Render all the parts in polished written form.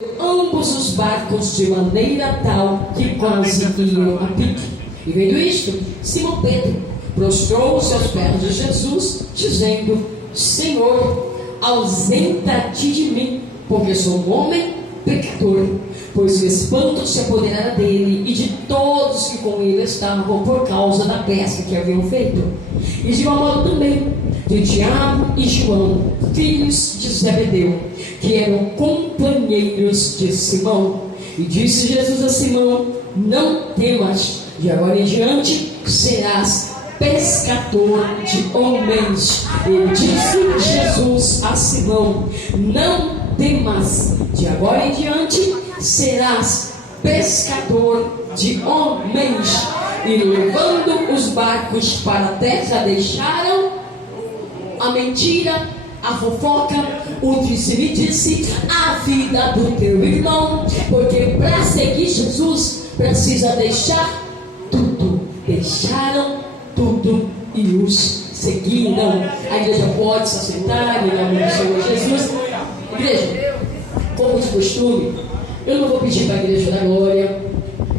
ambos os barcos de maneira tal que quase iam a pique. E vendo isto, Simão Pedro prostrou-se aos pés de Jesus, dizendo: Senhor, ausenta-te de mim, porque sou um homem pecador. Pois o espanto se apoderara dele e de todos que com ele estavam, por causa da pesca que haviam feito. E de igual modo também de Tiago e João, filhos de Zebedeu, que eram companheiros de Simão. E disse Jesus a Simão: não temas, de agora em diante serás pescador de homens. E disse Jesus a Simão: não temas, de agora em diante serás pescador de homens. E levando os barcos para a terra, deixaram a mentira, a fofoca, o disse-me-disse, a vida do teu irmão, porque para seguir Jesus precisa deixar tudo. Deixaram tudo e os seguiram. A igreja pode se assentar em nome do Senhor Jesus. Igreja, como de costume, eu não vou pedir para a igreja dar glória,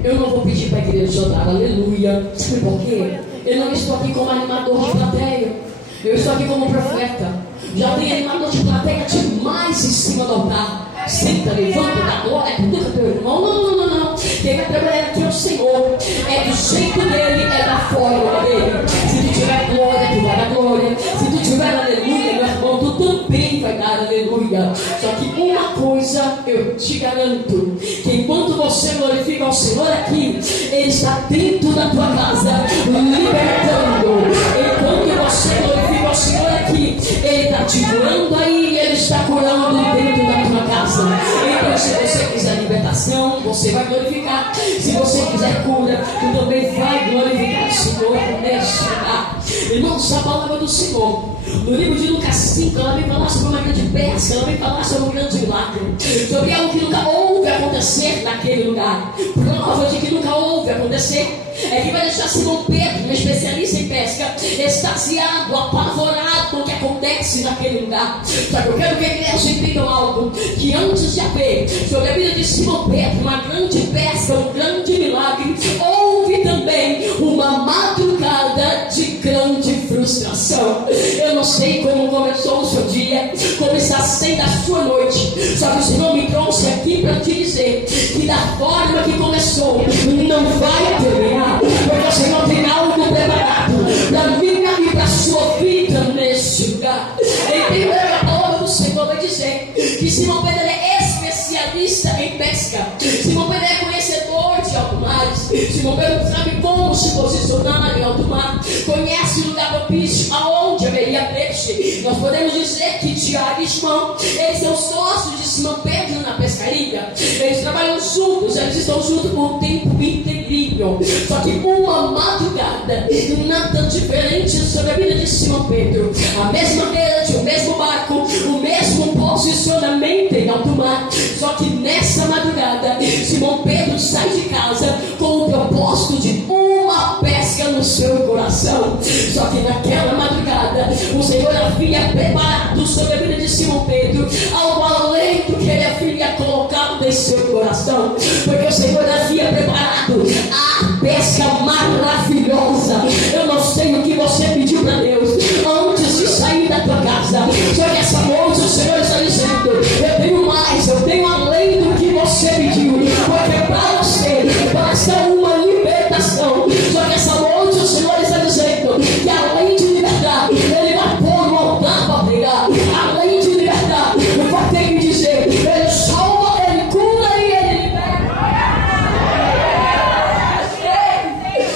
eu não vou pedir para a igreja dar aleluia. Sabe por quê? Eu não estou aqui como animador de plateia, eu estou aqui como profeta. Já tem animador de plateia demais em cima do altar. Senta, levanta, dá glória, cutuca teu irmão. Não. Quem vai trabalhar aqui é o Senhor. É do jeito dele, é da forma dele. Se tu tiver glória, tu vai dar glória. Se tu tiver aleluia, meu irmão, tu também vai dar aleluia. Só que uma coisa eu te garanto: que enquanto você glorifica ao Senhor aqui, Ele está dentro da tua casa, libertando. Enquanto você glorifica ao Senhor aqui, Ele está te curando aí, Ele está curando dentro da tua casa. Então, se você quiser libertação, você vai glorificar. Se você quiser cura, tu também vai glorificar o Senhor neste lugar. Irmãos, a palavra do Senhor no livro de Lucas 5, ela vem falar sobre uma grande peça, ela vem falar sobre um grande milagre, sobre algo que nunca houve acontecer naquele lugar. Prova de que nunca houve acontecer é que vai deixar Simão Pedro, um especialista em pesca, extasiado, apavorado com o que acontece naquele lugar. Só que eu quero que a igreja entenda algo: que antes de haver sobre a vida de Simão Pedro uma grande pesca, um grande milagre, houve também uma madrugada de grande frustração. Eu não sei como começou o seu dia, como está sendo a sua noite, só que o Senhor me trouxe aqui para te dizer que da forma que começou, não vai terminar, porque o Senhor tem algo preparado para minha e para a sua vida neste lugar. Entenda que a palavra do Senhor vai dizer que Simão Pedro é especialista em pesca. Simão Pedro é conhecedor de alto mares. Simão Pedro sabe como se posicionar em alto mar, conhece o lugar propício aonde haveria peixe. Nós podemos dizer que Tiago e João, eles são sócios de Simão Pedro na pescaria. Eles trabalham juntos, eles estão juntos por um tempo inteirinho. Só que uma madrugada, nada diferente sobre a vida de Simão Pedro. A mesma rede, o mesmo barco, o mesmo posicionamento em alto mar. Só que nessa madrugada, Simão Pedro sai de casa com o propósito de uma pesca no seu coração. Só que naquela madrugada, o Senhor havia preparado sobre a vida de Simão Pedro algo além do que ele havia colocado em seu coração. Porque o Senhor havia preparado a pesca maravilhosa. Eu não sei o que você pediu para Deus antes de sair da tua casa, só que essa noite o Senhor está dizendo: eu tenho mais, eu tenho além do que você pediu. Porque para você basta uma libertação. Só que essa noite o Senhor está dizendo que além de libertar, Ele vai pôr no altar para pregar. Além de libertar, vai ter que dizer: Ele salva, Ele cura e Ele liberta.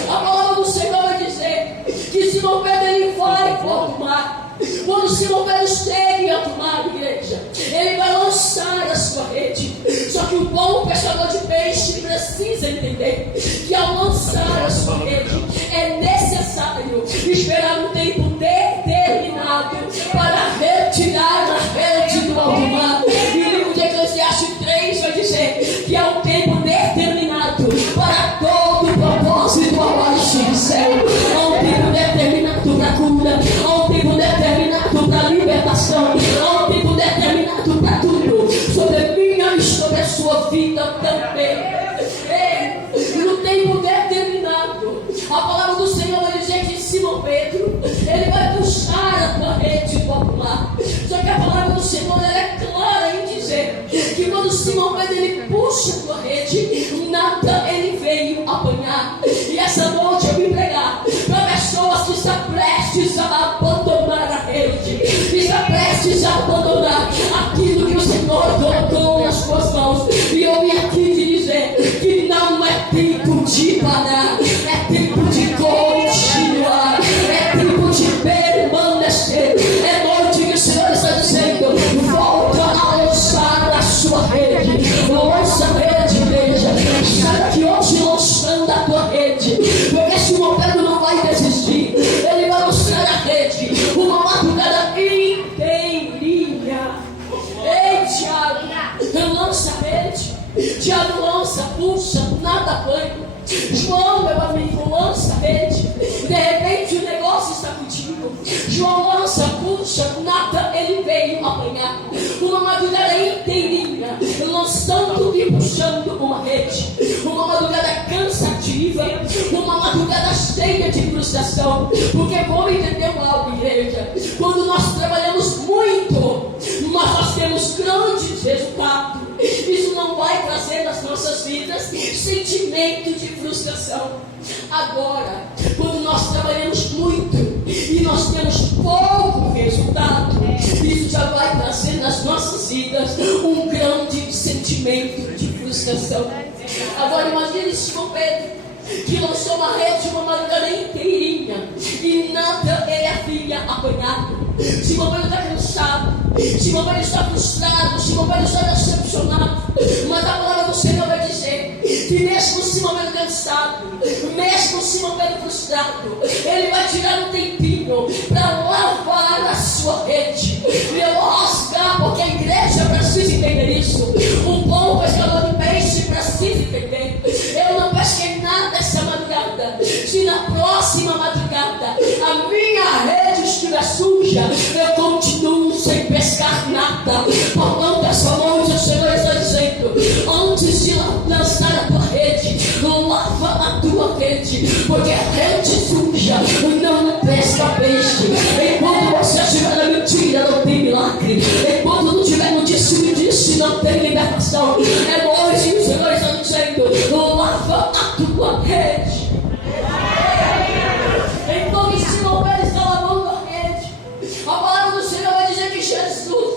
A palavra do Senhor vai dizer que Simão Pedro ele vai para o alto mar. Quando Simão Pedro esteve em alto mar, igreja, ele vai lançar a sua rede. Só que o bom pescador de peixe precisa entender que ao lançar a sua rede é necessário esperar um tempo determinado para retirar a rede do alto mar. E o livro de Eclesiastes 3 vai dizer que há um tempo determinado para todo o propósito abaixo do céu. Há um tempo determinado para cura, há um tempo determinado para libertação, há um tempo determinado para tudo. Sobre a minha e sobre a sua sua vida também. Ei, no tempo determinado, a palavra do Senhor vai dizer que Simão Pedro, ele vai puxar a tua rede popular. Só que a palavra do Senhor ela é clara em dizer que quando Simão Pedro ele puxa a tua rede, nada ele veio apanhar. E essa noite eu vim pregar para pessoas que estão prestes a abandonar a rede, que estão prestes a abandonar aquilo que o Senhor colocou nas suas mãos. E eu vim aqui te dizer que não é tempo de parar, é tempo de continuar, é tempo de permanecer. É noite que o Senhor está dizendo: volta a lançar a sua rede, lança a rede, igreja. Sai que hoje lançando a tua rede, porque Simão Pedro não vai desistir, ele vai lançar a rede uma madrugada inteirinha. Ei, Tiago, lança a rede. Tiago lança, puxa, nada apanha. João, meu amigo, lança a rede. De repente o negócio está contigo. João lança, puxa, nada ele veio apanhar. Uma madrugada inteirinha, lançando e puxando uma rede. Uma madrugada cansativa, uma madrugada cheia de frustração. Porque vamos entender algo, igreja. Quando nós trabalhamos muito, mas nós temos grandes resultados, isso não vai trazer nas nossas vidas sentimento de frustração. Agora, quando nós trabalhamos muito e nós temos pouco resultado, isso já vai trazer nas nossas vidas um grande sentimento de frustração. Agora imagine Simão Pedro, que lançou uma rede uma madrugada inteirinha e nada ele havia apanhado. Simão Pedro está cansado, Simão Pedro está frustrado, Simão Pedro está decepcionado. Mas a palavra do Senhor vai dizer que mesmo Simão Pedro cansado, mesmo Simão Pedro frustrado, ele vai tirar um tempinho para lavar a sua rede. E eu vou rasgar, porque a igreja precisa entender isso. Um bom pescador de peixe precisa entender. Eu não pesquei nada essa madrugada. Se na próxima madrugada a minha rede estiver suja, eu continuo sem pescar nada. Portanto, essa noite o Senhor está dizendo: antes de lançar a tua rede, lava a tua rede, porque a rede suja não pesca peixe. Enquanto você estiver na mentira, não tem milagre. Enquanto não tiver no disse, não tem libertação. É noite que o Senhor está dizendo: lava a tua rede. Então, que Simão Pedro está lavando a rede, a palavra do Senhor vai dizer que Jesus,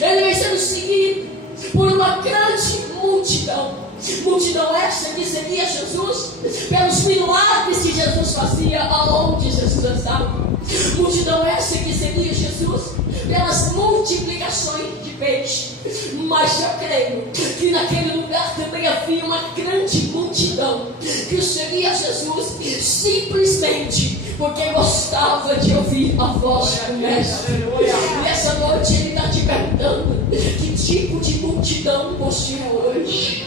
ele vem sendo seguido por uma grande multidão. Multidão essa que seguia Jesus pelos milagres que Jesus fazia aonde Jesus estava. Multidão essa que seguia Jesus pelas multiplicações de peixe. Mas eu creio que naquele lugar também havia uma grande multidão que seguia Jesus simplesmente porque gostava de ouvir a voz do Mestre. E essa noite ele está te perguntando: que tipo de multidão você é hoje?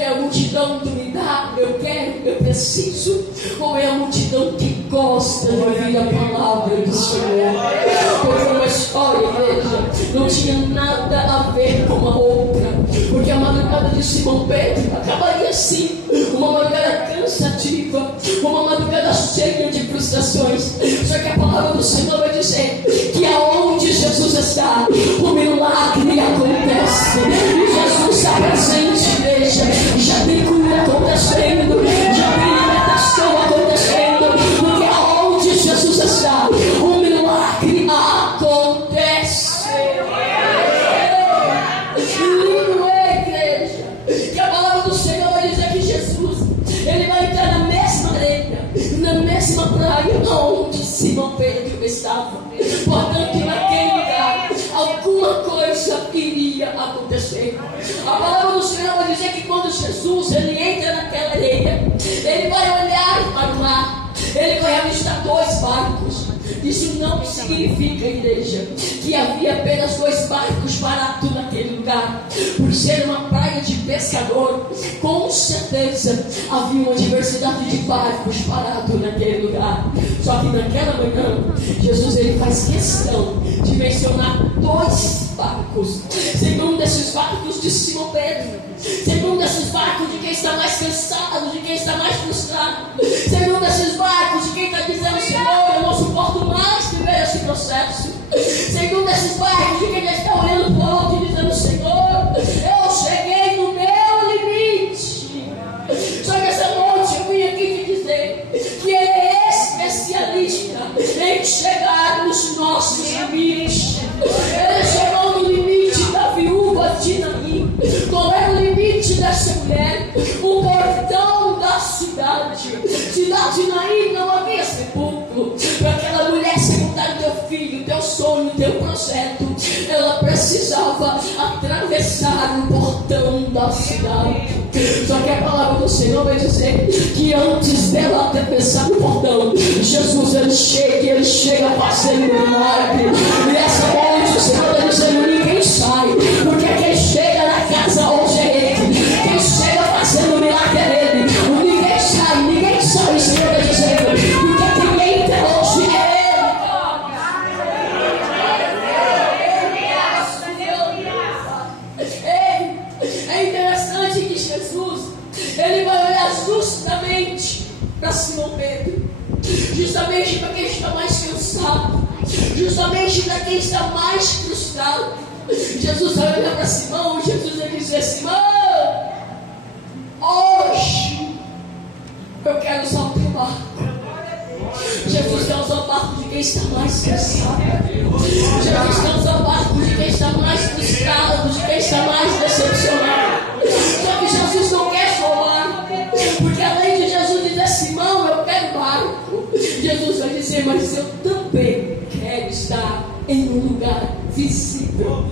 É a multidão do me dá, eu quero, eu preciso, ou é a multidão que gosta de ouvir a palavra do Senhor? Porque uma história, igreja, não tinha nada a ver com a outra, porque a madrugada de Simão Pedro acabaria assim, uma madrugada cansativa, uma madrugada cheia de frustrações. Só que a palavra do Senhor vai dizer que aonde Jesus está, o milagre acontece, e Jesus está presente, igreja. Já tem cura acontecendo, já tem libertação acontecendo, porque aonde Jesus está, o milagre acontece. Lindo é, igreja, que a palavra do Senhor vai dizer que Jesus, ele vai entrar na mesma areia, na mesma praia onde Simão Pedro estava. Portanto, naquele lugar, alguma coisa iria acontecer. A palavra do Senhor vai dizer que quando Jesus ele entra naquela areia, ele vai olhar para o mar, ele vai avistar dois barcos. Isso não significa, igreja, que havia apenas dois barcos parados naquele lugar. Por ser uma praia de pescador, com certeza havia uma diversidade de barcos parados naquele lugar. Só que naquela manhã, Jesus ele faz questão de mencionar 2 barcos. Sendo um desses barcos de Simão Pedro, sendo um desses barcos de quem está mais cansado, de quem está mais frustrado, sendo um desses barcos de quem está dizendo: Senhor, eu não suporto mais viver esse processo. Sendo um desses barcos de quem já está olhando para o alto e dizendo: Senhor, eu cheguei no meu limite. Só que essa noite eu vim aqui te dizer que Ele é especialista em chegar nos nossos limites. Ele chegou no limite da viúva de Naim, qual era o limite dessa mulher? O portão da cidade. Cidade de Naim não havia sepulcro. Para aquela mulher sepultar o teu filho, teu sonho, teu projeto, ela precisava atravessar o portão da cidade. Só que a palavra do Senhor vai dizer que antes dela atravessar o portão, Jesus ele chega fazendo milagre. E essa noite o Senhor está dizendo: ninguém sai, porque quem chega na casa hoje é Ele. Quem chega fazendo milagre é Ele. Ninguém sai, o Senhor está dizendo, porque quem entra hoje é Ele. É interessante que Jesus ele vai olhar justamente para Simão Pedro, justamente para quem está mais cansado, justamente para quem está mais frustrado. Jesus vai olhar para Simão, Jesus vai dizer: Simão, hoje eu quero usar o teu barco. Jesus quer usar o barco de quem está mais cansado. Jesus quer usar o barco de quem está mais frustrado, de quem está mais decepcionado. Só que Jesus não quer só o barco, porque além de Jesus dizer: Simão, eu quero barco, Jesus vai dizer: mas eu também quero estar em um lugar visível.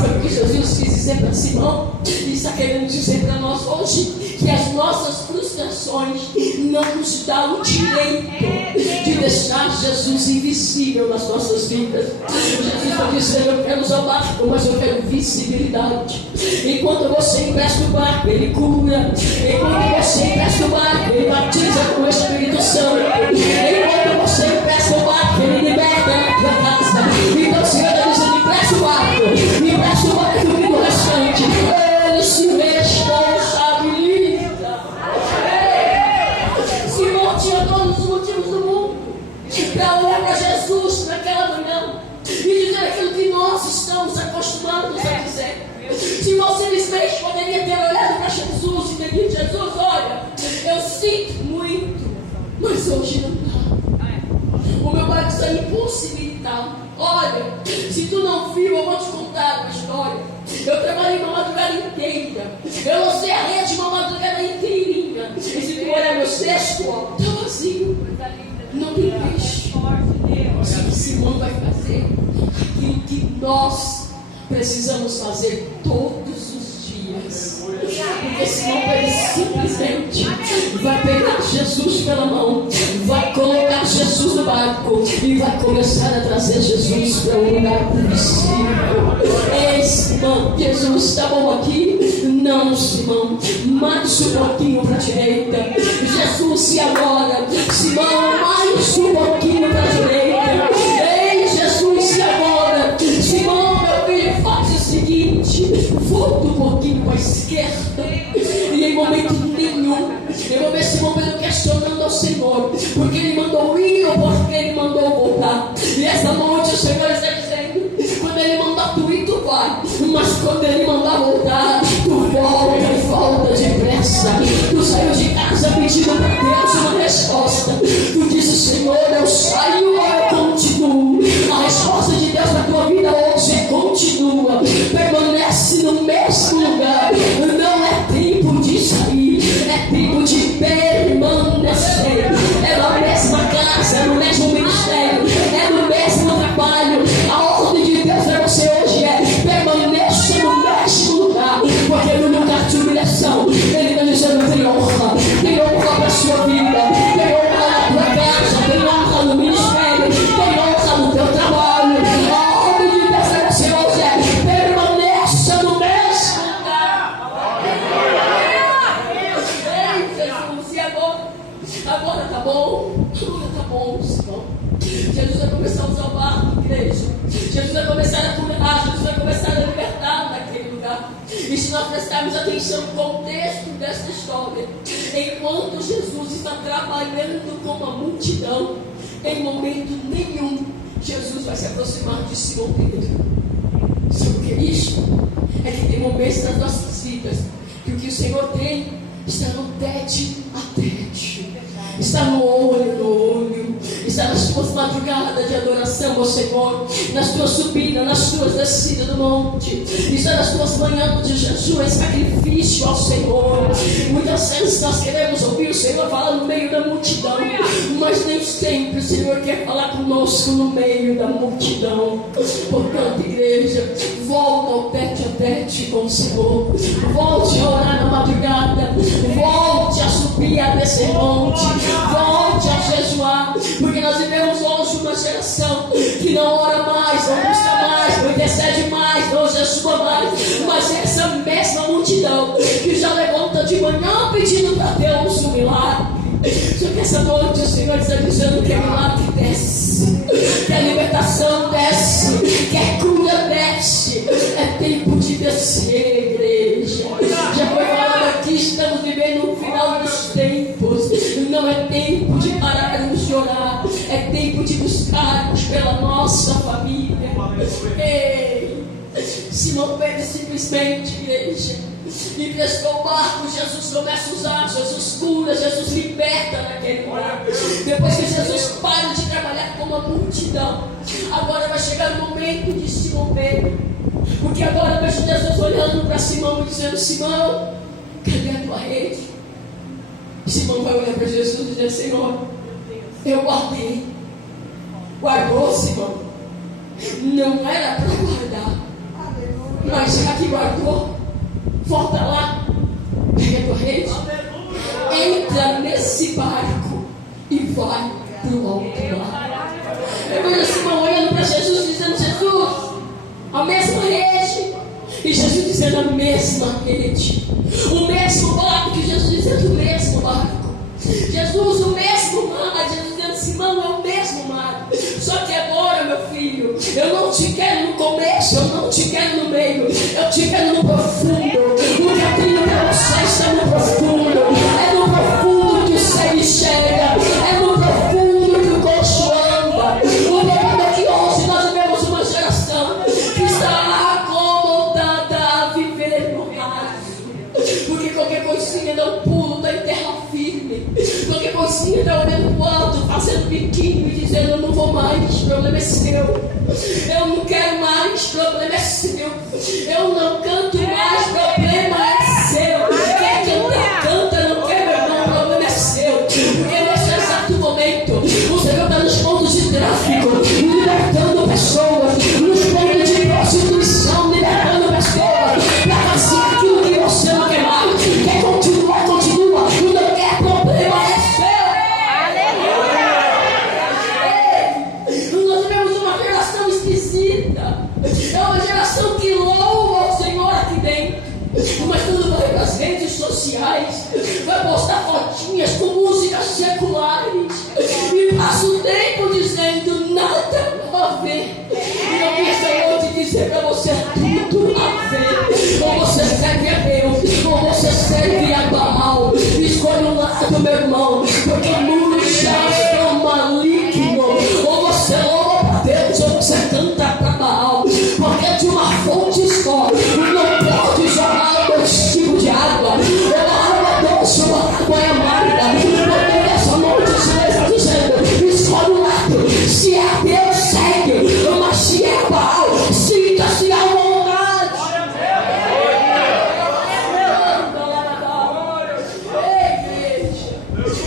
Foi o que Jesus quis dizer para Simão e está querendo dizer para nós hoje, que as nossas frustrações não nos dão o direito de deixar Jesus invisível nas nossas vidas. Jesus vai dizer: eu quero usar o barco, mas eu quero visibilidade. Enquanto você empresta o barco, Ele cura. Enquanto você empresta o barco, Ele batiza com o Espírito Santo. Enquanto você empresta o barco, Ele liberta na tua casa. Então o Senhor está dizendo: empresta o barco e o restante Ele se responsabiliza. Simão tinha todos os motivos do mundo para olhar para Jesus naquela manhã e dizer aquilo que nós estamos acostumados a dizer. Simão simplesmente poderia ter olhado para Jesus e ter dito: Jesus, olha, eu sinto muito, mas hoje não dá. O meu barco está impossibilitado. Olha, se tu não viu, eu vou te contar uma história. Eu trabalhei uma madrugada inteira. Eu lancei a rede uma madrugada inteirinha. E se tu olhar meu cesto, está vazio. Não tem peixe. Só que Simão vai fazer aquilo que nós precisamos fazer todos os dias. Porque Simão ele simplesmente vai pegar Jesus pela mão, vai colocar Jesus no barco e vai começar a trazer Jesus para um lugar possível. Ei, Simão, Jesus está bom aqui? Não, Simão, mais um pouquinho para a direita. Jesus, e agora? Simão, mais um pouquinho para a direita. Ei, Jesus, e agora? Simão, meu filho, faz o seguinte: volta um pouquinho para a esquerda. E em momento nenhum eu vou ver Simão Pedro questionando ao Senhor, porque Ele mandou ir ou porque Ele mandou voltar. E essa noite o Senhor está dizendo: quando Ele mandar tu ir, tu vai, mas quando Ele mandar voltar, tu volta e volta depressa. Tu saiu de casa pedindo para Deus uma resposta. Tu disse: Senhor, eu saio ou eu continuo? A resposta de Deus na tua vida hoje é: continua, permanece no mesmo lugar. Não é tempo de sair, é tempo de permanecer. É na mesma casa, é no mesmo ministério, é no mesmo trabalho. A ordem de Deus para você hoje é: permaneça no mesmo lugar, porque no lugar de humilhação Ele está dizendo: tem honra para a sua vida, tem honra na tua casa, tem honra no ministério, tem honra no teu trabalho. A ordem de Deus para você hoje é: permaneça no mesmo lugar. nós prestarmos atenção no contexto desta história, enquanto Jesus está trabalhando com a multidão, em momento nenhum Jesus vai se aproximar de Simão Pedro. Sabe o que é isso? É que tem momentos nas nossas vidas que o que o Senhor tem está no tete a tete, está no olho, está nas tuas madrugadas de adoração ao Senhor, nas tuas subidas, nas tuas descidas do monte, está nas tuas manhãs de jejum, é sacrifício ao Senhor. Muitas vezes nós queremos ouvir o Senhor falar no meio da multidão, mas nem sempre o Senhor quer falar conosco no meio da multidão. Portanto, igreja, volta ao tete a tete com o Senhor, volte a orar na madrugada, volte a subir a descer monte, volte a jejuar, porque nós vivemos hoje uma geração que não ora mais, não busca mais, não intercede mais, não jejua mais, mas essa mesma multidão que já levanta de manhã pedindo para Deus um milagre. Só que essa noite o Senhor está dizendo que é milagre desce, que a libertação desce, que a cura desce. É tempo de descer, igreja. Já foi falado aqui, estamos vivendo o final dos tempos. Não é tempo de pararmos de orar, é tempo de buscarmos pela nossa família. Ei, Simão Pedro simplesmente, igreja, emprestou o barco. Jesus começa a usar, Jesus cura, Jesus liberta naquele lugar. Depois que Jesus para de trabalhar com uma multidão, agora vai chegar o momento de Simão Pedro, porque agora vejo Jesus olhando para Simão e dizendo: Simão, cadê a tua rede? Simão vai olhar para Jesus e dizer: Senhor, eu guardei. Guardou, Simão? Não era para guardar, mas já que guardou, volta lá, pega a tua rede, entra nesse barco e vai para o outro lado. Eu vejo Simão olhando para Jesus dizendo: Jesus, a mesma rede. E Jesus dizendo: a mesma rede. O mesmo barco. Que Jesus dizendo: o mesmo barco. Jesus, o mesmo mar. Jesus dizendo: Simão, é o mesmo mar. Só que agora, meu filho, eu não te quero no começo, eu não te quero no meio, eu te quero no profundo. O caminho para você está no profundo. É no profundo que o céu enxerga, é no profundo que o coxo anda. O problema é que hoje nós vivemos uma geração que está acomodada a viver no raso, porque qualquer coisinha dá um pulo, está em terra firme, qualquer coisinha está olhando para o alto, fazendo biquinho e dizendo: eu não vou mais, o problema é seu. Eu não quero mais, o problema é seu. Eu não canto mais, o problema é seu. Quer cantar, canta, não quer, meu irmão, o problema é seu. Porque nesse exato momento o Senhor está nos pontos de tráfico, libertando pessoas, nos pontos de prostituição, libertando pessoas para fazer aquilo que você não quer mais. Quer continuar, continua. Não quer, problema é seu. Nós vivemos uma geração esquisita. É uma geração que louva o Senhor aqui dentro, mas quando vai para as redes sociais, vai postar fotinhas com músicas seculares e passa o tempo dizendo: nada a ver. E eu vim essa noite dizer para você: tudo a ver. Ou você serve a Deus, ou você serve a Baal. Escolhe um lado, meu irmão, porque o mundo já está maligno. Ou você louva para Deus, ou você canta para Baal, porque de uma fonte só não pode jorrar dois tipos de água. Ou a água doce ou a água é amarga. Porque nessa noite o Senhor está dizendo: escolhe um lado. Se é Deus, segue, mas se é Baal, sinta-se à vontade.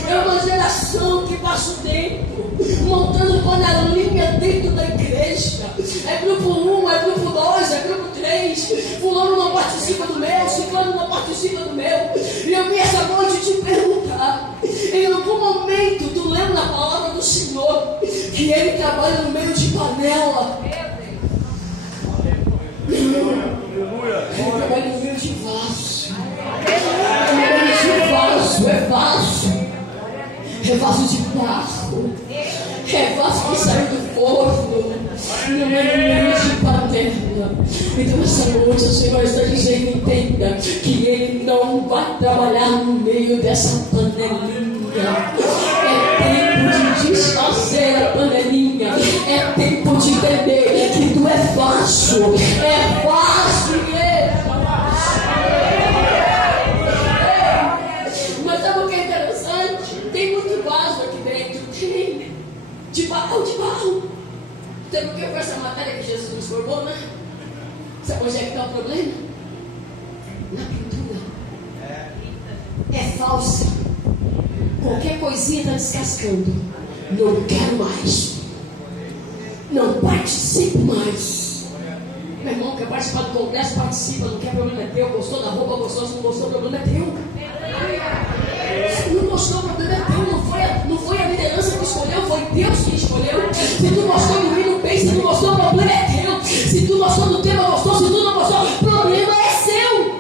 É uma geração que passa o tempo montando panelinha dentro da igreja. É grupo 1, é grupo 2, é grupo 3. Fulano não participa do meu, ciclano não participa do meu. E eu vim essa noite te perguntar: em algum momento tu lembra na palavra do Senhor que Ele trabalha no meio de panela? Ele trabalha no meio de vaso. No meio de vaso, é vaso. É vaso de barro. É vaso que saiu do forno. Não é no meio de paterna. Então essa noite o Senhor está dizendo, entenda que Ele não vai trabalhar no meio dessa panelinha. É tempo de desfazer a panelinha. É tempo de entender que tu é fácil. É fácil, igreja. Mas sabe o que é interessante? Tem muito vaso aqui dentro. Tem. De barro. Sabe o que foi essa matéria que Jesus nos formou, né? Sabe onde é que está o problema? Na pintura. É falsa. Qualquer coisinha está descascando. Não quero mais. Não participo mais. Meu irmão, quer participar do congresso? Participa. Não quer, problema é teu. Gostou da roupa? Gostou? Se não gostou, o problema é teu. Se não gostou, o problema é teu. Não foi a liderança que escolheu, foi Deus que escolheu. Se tu gostou do hino, bem. Se não gostou, o problema é teu. Se tu gostou do tema, gostou. Se tu não gostou, o problema é seu.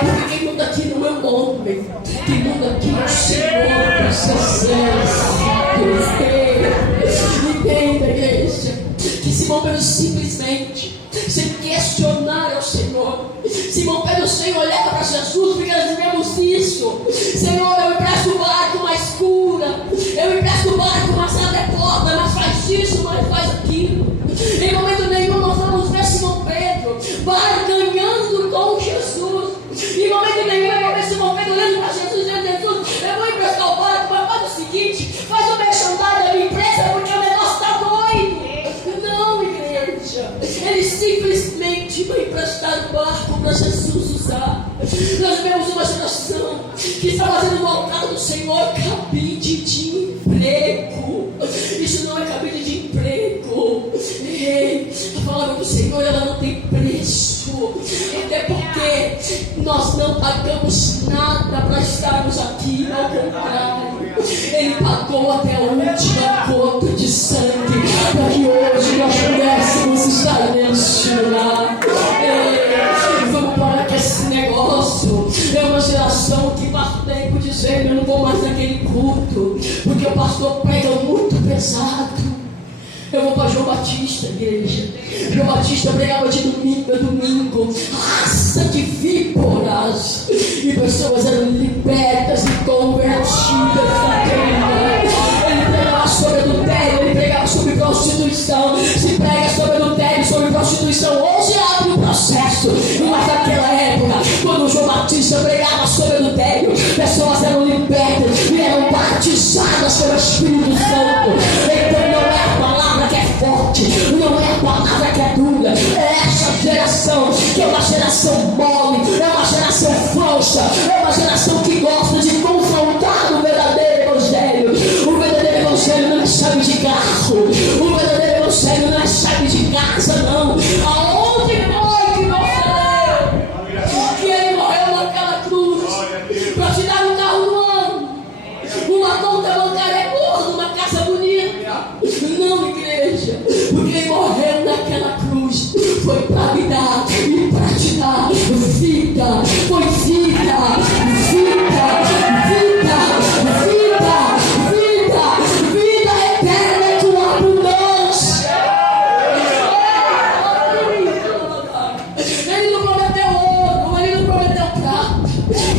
Porque quem manda aqui não é o homem. Quem manda aqui é o Senhor dos céus. Entenda, igreja, que Simão Pedro simplesmente, sem questionar ao Senhor, Simão Pedro sem olhar para Jesus, porque nós vivemos isso. Senhor, eu empresto o barco, mas cura. Eu empresto o barco, mas abre a porta, mas faz isso, mas faz aquilo. Em momento nenhum nós vamos ver Simão Pedro barganhando com Jesus. Em momento nenhum eu vou ver Simão Pedro olhando para Jesus e dizendo, Jesus, eu vou emprestar o barco, mas faz o seguinte, faz o merchandising da minha empresa, porque o negócio está doido. Não, igreja. Ele simplesmente vai emprestar o barco para Jesus usar. Nós vemos uma geração que está fazendo no altar do Senhor cabide de emprego. Isso não é cabide de emprego. Ei, a palavra do Senhor, ela não tem preço. Até porque nós não pagamos nada para estarmos aqui. Ao contrário, Ele pagou até a última gota de sangue para que hoje nós pudéssemos estar neste lugar. Vamos parar com esse negócio. É uma geração que faz tempo dizendo, eu não vou mais naquele culto, porque o pastor prega muito pesado. Eu vou para João Batista, igreja. João Batista pregava de domingo a domingo, raça de víboras, e pessoas eram libertas e convertidas naquele. Ele pregava sobre adultério, ele pregava sobre prostituição. Se prega sobre adultério, sobre prostituição, hoje abre o processo. Mas naquela época, quando João Batista pregava sobre adultério, pessoas eram libertas e eram batizadas pelo Espírito Santo. Então não é a palavra que é forte, não é a palavra que é dura. É essa geração que é uma geração mole, é uma geração frouxa, é uma geração que gosta de confrontar o verdadeiro evangelho. O verdadeiro evangelho não é chave de carro, o verdadeiro evangelho não é chave de casa, não. Aonde foi que você leu que Ele morreu naquela cruz para te dar um carro do ano, uma conta bancária boa, uma casa bonita? Não, igreja, porque Ele morreu naquela cruz foi para me dar e para te dar vida. Foi vida, vida eterna com abundância. Ele não prometeu ouro, Ele não prometeu prata.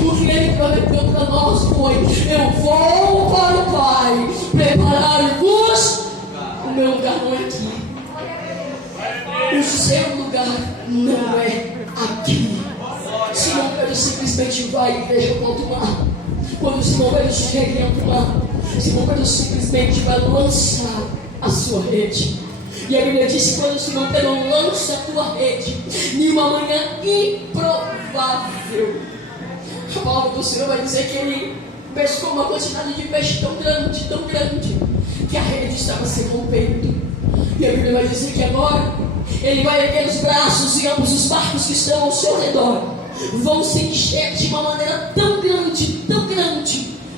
O que Ele prometeu para nós foi: eu vou para o Pai preparar-vos o meu lugar. Não é aqui. O seu lugar não é aqui. Simão Pedro simplesmente vai e veja o alto mar. Quando Simão Pedro chega em alto mar, Simão Pedro simplesmente vai lançar a sua rede. E a Bíblia diz que quando Simão Pedro lança a tua rede, em uma manhã improvável, a palavra do Senhor vai dizer que ele pescou uma quantidade de peixe tão grande, que a rede estava se rompendo. E a Bíblia vai dizer que agora ele vai erguer os braços e ambos os barcos que estão ao seu redor vão se encher de uma maneira tão grande,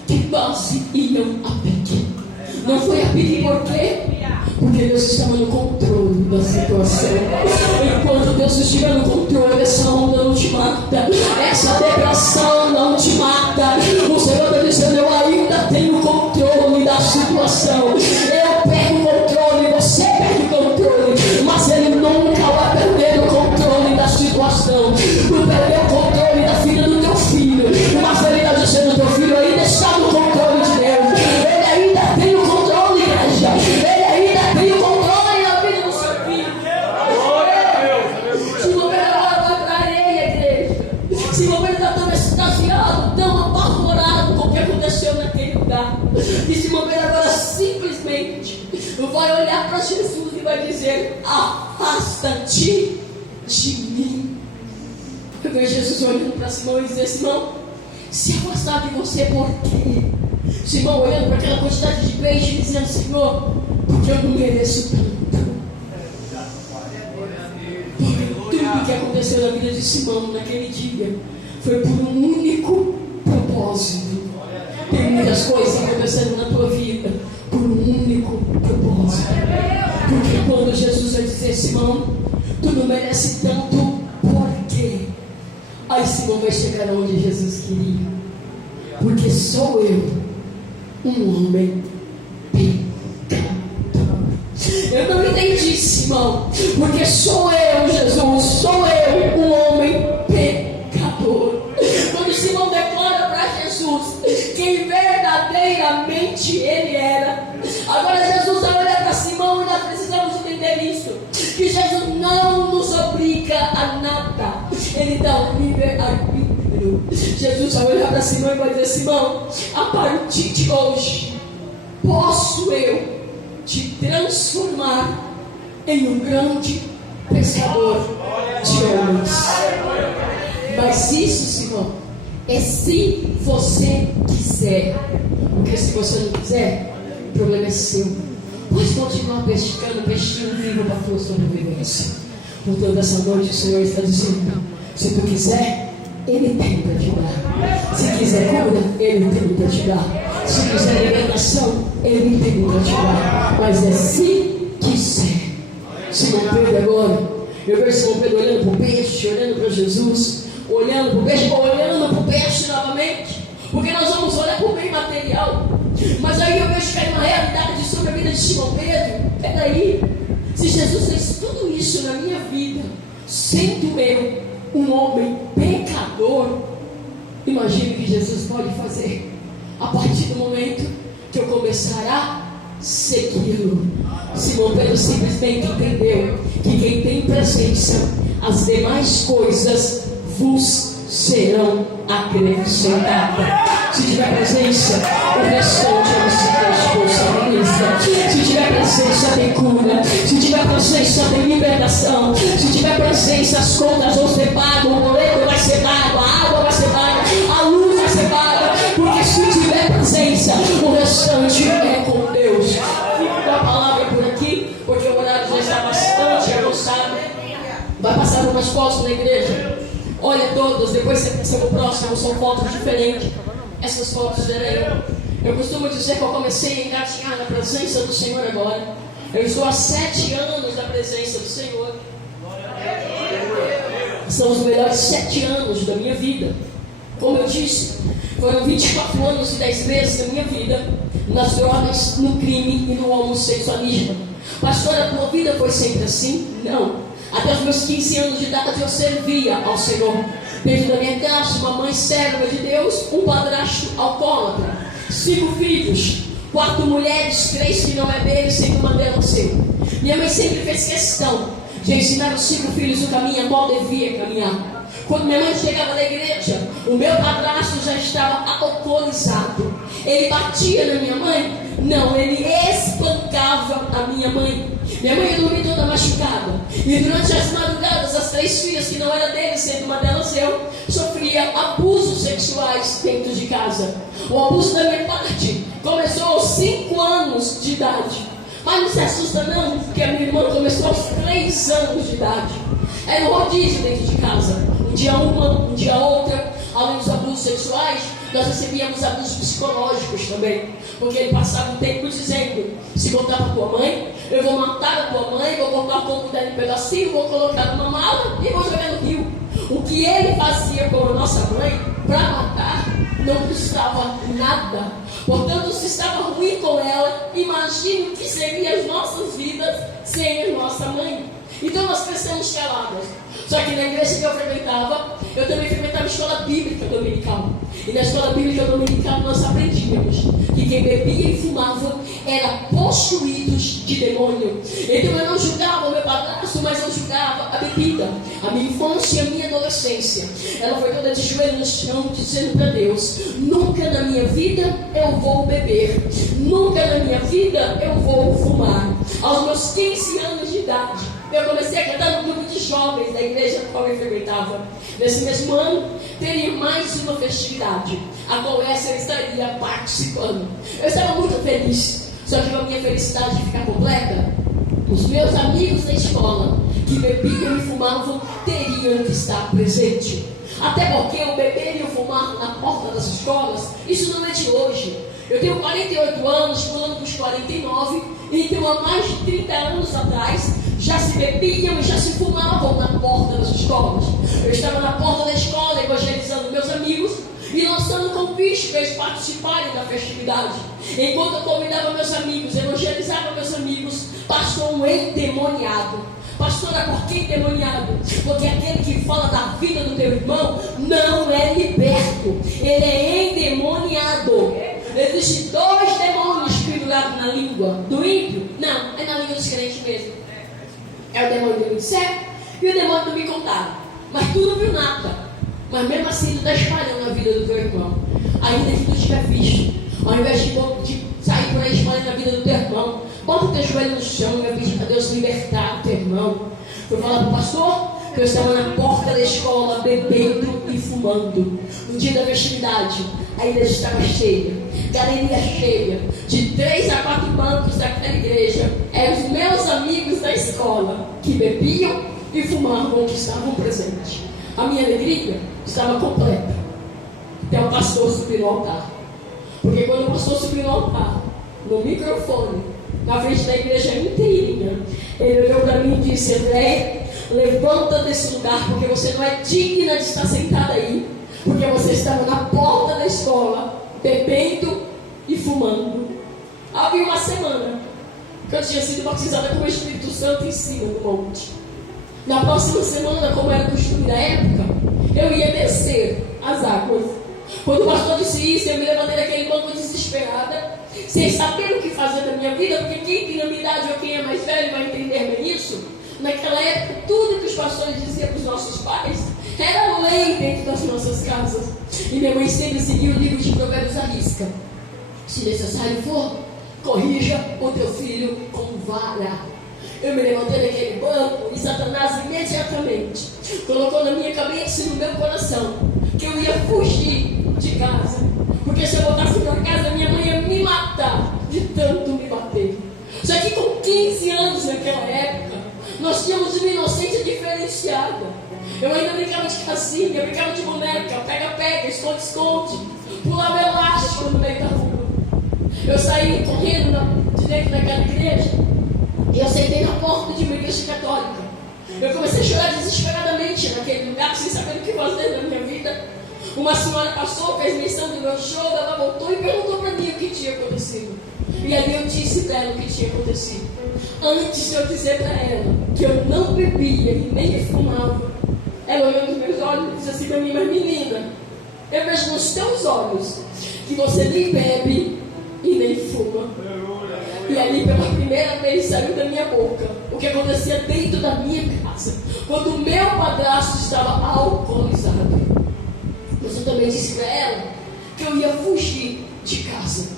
que quase iam a pique. Não foi a pique por quê? Porque Deus estava no controle da situação. Enquanto Deus estiver no controle, essa onda não te mata, essa depressão não te mata. O Senhor está dizendo: eu ainda tenho controle da situação. Eu pego o controle, você perde o controle. Simão Pedro está tão extasiado, tão apavorado com o que aconteceu naquele lugar. E Simão Pedro agora simplesmente vai olhar para Jesus e vai dizer: afasta-te de mim. Eu vejo Jesus olhando para Simão e dizer: Simão, se afastar de você por quê? Simão olhando para aquela quantidade de peixe e dizendo: Senhor, porque eu não mereço tanto. Porque tudo que aconteceu na vida de Simão naquele dia foi por um único propósito. Tem muitas coisas acontecendo na tua vida por um único propósito. Porque quando Jesus vai dizer: Simão, tu não mereces tanto, por quê? Aí Simão vai chegar onde Jesus queria. Porque sou eu, um homem pecador. Eu não entendi, Simão. Porque sou eu, Jesus, sou eu, um homem pecador. Quando Simão declara para Jesus quem verdadeiramente ele era, agora Jesus vai olhar para Simão e nós precisamos entender isso. Que Jesus não nos obriga a nada. Ele dá um livre-arbítrio. Jesus vai olhar para Simão e vai dizer: Simão, a partir de hoje posso eu te transformar em um grande pescador de homens. Mas isso, Simão, é se você quiser. Porque se você não quiser, o problema é seu. Pode continuar pescando, peixinho vivo para a tua sobrevivência. Portanto, essa noite o Senhor está dizendo: se tu quiser, Ele tem para te dar. Se quiser cura, Ele tem para te dar. Se quiser libertação, Ele tem para te dar. Mas é se quiser. Simão Pedro agora, eu vejo Simão Pedro olhando para o peixe, olhando para Jesus, olhando para o peixe, olhando para o peixe novamente. Porque nós vamos olhar para o bem material. Mas aí eu vejo que é uma realidade sobre a vida de Simão Pedro. Peraí, se Jesus fez tudo isso na minha vida, sendo eu um homem pecador, imagine o que Jesus pode fazer a partir do momento que eu começar a segui-lo. Simão Pedro simplesmente entendeu que quem tem presença, as demais coisas vos serão acrescentadas. Se tiver presença, o restante é responsabilidade. Se tiver presença, tem cura. Se tiver presença, tem libertação. Se tiver presença, as contas vão ser pagas, o boleto vai ser pago, a água vai ser paga, a luz vai ser paga. Porque se tiver presença, o restante é com Deus. Fico com a palavra por aqui, porque o horário já está bastante avançado. Vai passar umas fotos na igreja. Olha todas, depois você pensa no próximo, são fotos diferentes. Essas fotos eram eu costumo dizer que eu comecei a engatinhar na presença do Senhor agora. Eu estou há 7 anos na presença do Senhor. São os melhores 7 anos da minha vida. Como eu disse, foram 24 anos e 10 meses da minha vida nas drogas, no crime e no homossexualismo. Pastora, a tua vida foi sempre assim? Não. Até os meus 15 anos de idade eu servia ao Senhor. Dentro da minha casa, uma mãe serva de Deus, um padrasto alcoólatra, 5 filhos, 4 mulheres, 3 que não é dele, sendo uma delas seu. Minha mãe sempre fez questão de ensinar os 5 filhos o caminho a qual devia caminhar. Quando minha mãe chegava na igreja, o meu padrasto já estava alcoolizado. Ele batia na minha mãe? Não, ele espancava a minha mãe. Minha mãe ia dormir toda machucada. E durante as madrugadas, as 3 filhas que não era dele, sendo uma delas eu, sofria abusos sexuais dentro de casa. O abuso da minha parte começou aos 5 anos de idade. Mas não se assusta não, porque a minha irmã começou aos 3 anos de idade. Era um rodízio dentro de casa. Um dia uma, um dia outra. Além dos abusos sexuais, nós recebíamos abusos psicológicos também. Porque ele passava o tempo dizendo: se contar para tua mãe, eu vou matar a tua mãe, vou cortar o corpo dela em pedacinho, vou colocar numa mala e vou jogar no rio. O que ele fazia com a nossa mãe para matar não custava nada. Portanto, se estava ruim com ela, imagine o que seriam as nossas vidas sem a nossa mãe. Então nós crescemos caladas. Só que na igreja que eu frequentava, eu também frequentava a escola bíblica dominical. E na escola bíblica dominical nós aprendíamos que quem bebia e fumava era possuídos de demônio. Então eu não julgava o meu padrasto, mas eu julgava a bebida. A minha infância e a minha adolescência, ela foi toda de joelho no chão, dizendo para Deus: nunca na minha vida eu vou beber, nunca na minha vida eu vou fumar. Aos meus 15 anos de idade, eu comecei a cantar no grupo de jovens da igreja na qual eu frequentava. Nesse mesmo ano, teria mais uma festividade, a qual essa eu estaria participando. Eu estava muito feliz, só que a minha felicidade de ficar completa, os meus amigos da escola, que bebiam e fumavam, teriam que estar presentes. Até porque o beber e o fumar na porta das escolas, isso não é de hoje. Eu tenho 48 anos, pulando dos 49, então há mais de 30 anos atrás, já se bebiam e já se fumavam na porta das escolas. Eu estava na porta da escola evangelizando meus amigos e lançando convite para eles participarem da festividade. Enquanto eu convidava meus amigos, evangelizava meus amigos, passou um endemoniado. Pastora, por que endemoniado? Porque aquele que fala da vida do teu irmão não é liberto, ele é endemoniado. Existem 2 demônios pendurados na língua do ímpio. Não, é na língua dos crentes mesmo. É o demônio do cego e o demônio do me contar. Mas tu não viu nada. Mas mesmo assim tu está espalhando a vida do teu irmão. Ainda que tu tiver visto, ao invés de sair por aí espalhando a vida do teu irmão, bota o teu joelho no chão e vai pedir para Deus libertar o teu irmão. Fui falar para o pastor que eu estava na porta da escola bebendo e fumando. No dia da festividade, a igreja estava cheia, galeria cheia, de 3 a 4 bancos daquela igreja. Eram os meus amigos da escola que bebiam e fumavam, que estavam presentes. A minha alegria estava completa até o pastor subir no altar. Porque quando o pastor subiu no altar, no microfone, na frente da igreja inteirinha, ele olhou para mim e disse: André, levanta desse lugar, porque você não é digna de estar sentada aí, porque você estava na porta da escola bebendo e fumando. Havia uma semana que eu tinha sido batizada com o Espírito Santo em cima do monte. Na próxima semana, como era costume da época, eu ia descer as águas. Quando o pastor disse isso, eu me levantei daquele banco desesperada, sem saber o que fazer da minha vida, porque quem tem a minha idade ou quem é mais velho vai entender bem isso. Naquela época, tudo que os pastores diziam para os nossos pais era lei dentro das nossas casas. E minha mãe sempre seguiu o livro de Provérbios à risca. Se necessário for, corrija o teu filho com vara. Eu me levantei daquele banco e Satanás imediatamente colocou na minha cabeça e no meu coração que eu ia fugir de casa, porque se eu voltasse para casa, minha mãe ia me matar de tanto me bater. Só que com 15 anos naquela época, nós tínhamos uma inocência diferenciada. Eu ainda brincava de casinha, eu brincava de boneca, pega-pega, esconde-esconde, pulava elástico no meio da rua. Eu saí correndo de dentro daquela igreja e eu sentei na porta de uma igreja católica. Eu comecei a chorar desesperadamente naquele lugar, sem saber o que fazer na minha vida. Uma senhora passou, fez menção do meu choro, ela voltou e perguntou para mim o que tinha acontecido. E ali eu disse para ela o que tinha acontecido. Antes de eu dizer para ela que eu não bebia e nem fumava, ela olhou nos meus olhos e disse assim para mim: mas menina, eu vejo nos teus olhos que você nem bebe e nem fuma. E ali pela primeira vez saiu da minha boca o que acontecia dentro da minha casa, quando o meu padrasto estava alcoolizado. Mas eu também disse para ela que eu ia fugir de casa.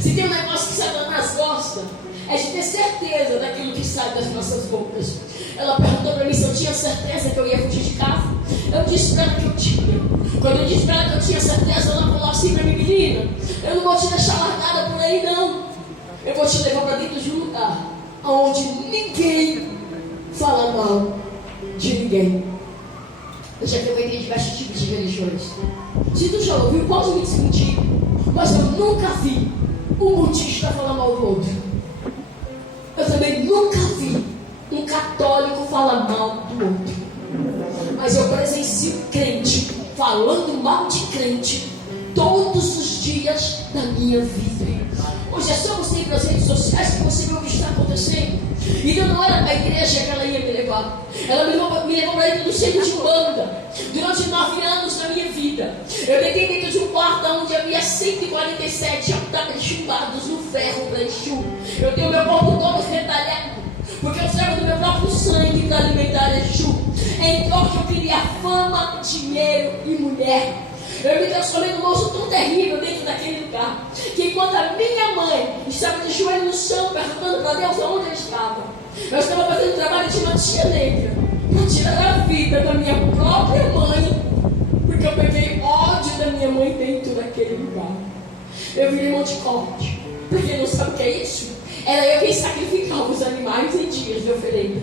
Se tem um negócio que Satanás gosta, é de ter certeza daquilo que sai das nossas bocas. Ela perguntou para mim se eu tinha certeza que eu ia fugir de casa. Eu disse para ela que eu tinha. Quando eu disse para ela que eu tinha certeza, ela falou assim para mim: menina, eu não vou te deixar largada por aí não. Eu vou te levar para dentro de um lugar onde ninguém fala mal de ninguém. Eu já frequentei diversos tipos de religiões. Se tu já ouviu, pode me desmentir, mas eu nunca vi um budista falar mal do outro. Eu também nunca vi um católico falar mal do outro. Mas eu presencio crente falando mal de crente todos os dias da minha vida. Hoje é só você ir para as redes sociais que você vê o que está acontecendo. Então não era para a igreja que ela ia me levar. Ela me levou para dentro do centro de Umbanda. Durante 9 anos da minha vida, eu deitei dentro de um quarto onde havia 147 altares chumbados no ferro para Exu. Eu tenho meu corpo todo retalhado, porque eu servo do meu próprio sangue para alimentar Exu. Em troca eu queria fama, dinheiro e mulher. Eu me transformei num monstro tão terrível dentro daquele lugar, que enquanto a minha mãe estava de joelho no chão, perguntando para Deus aonde eu estava fazendo o trabalho de uma tia negra, para tirar a vida da minha própria mãe, porque eu peguei ódio da minha mãe dentro daquele lugar. Eu virei monte de corte. Para quem não sabe o que é isso, era eu quem sacrificava os animais em dias de oferenda.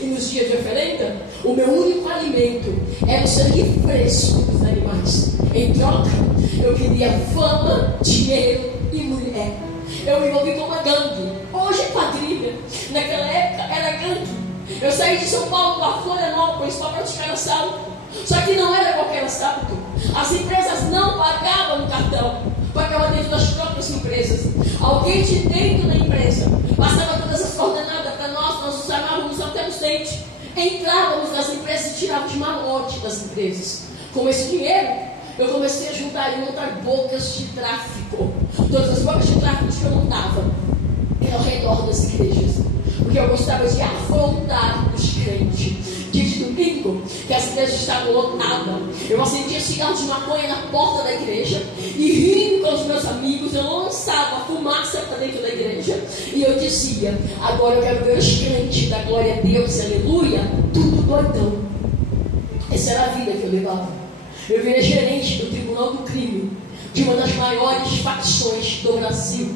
E nos dias de oferenda, o meu único alimento era o sangue fresco dos animais. Em troca, eu queria fama, dinheiro e mulher. Eu me envolvi com uma gangue. Hoje é quadrilha. Naquela época era gangue. Eu saí de São Paulo para Florianópolis para praticar assalto. Só que não era qualquer assalto. As empresas não pagavam no cartão. Pagavam dentro das próprias empresas. Alguém de dentro da empresa passava todas as coordenadas para nós nos amávamos até os dentes. Entrávamos nas empresas e tirávamos malote das empresas. Com esse dinheiro, eu comecei a juntar e montar bocas de tráfico. Todas as bocas de tráfico que eu montava eram ao redor das igrejas, porque eu gostava de afrontar os crentes. Dia de domingo, que as igrejas estavam lotadas, eu acendia cigarro de maconha na porta da igreja e, rindo com os meus amigos, eu lançava fumaça para dentro da igreja e eu dizia: agora eu quero ver os crentes da glória a Deus, aleluia, tudo doidão. Essa era a vida que eu levava. Eu virei gerente do Tribunal do Crime, de uma das maiores facções do Brasil.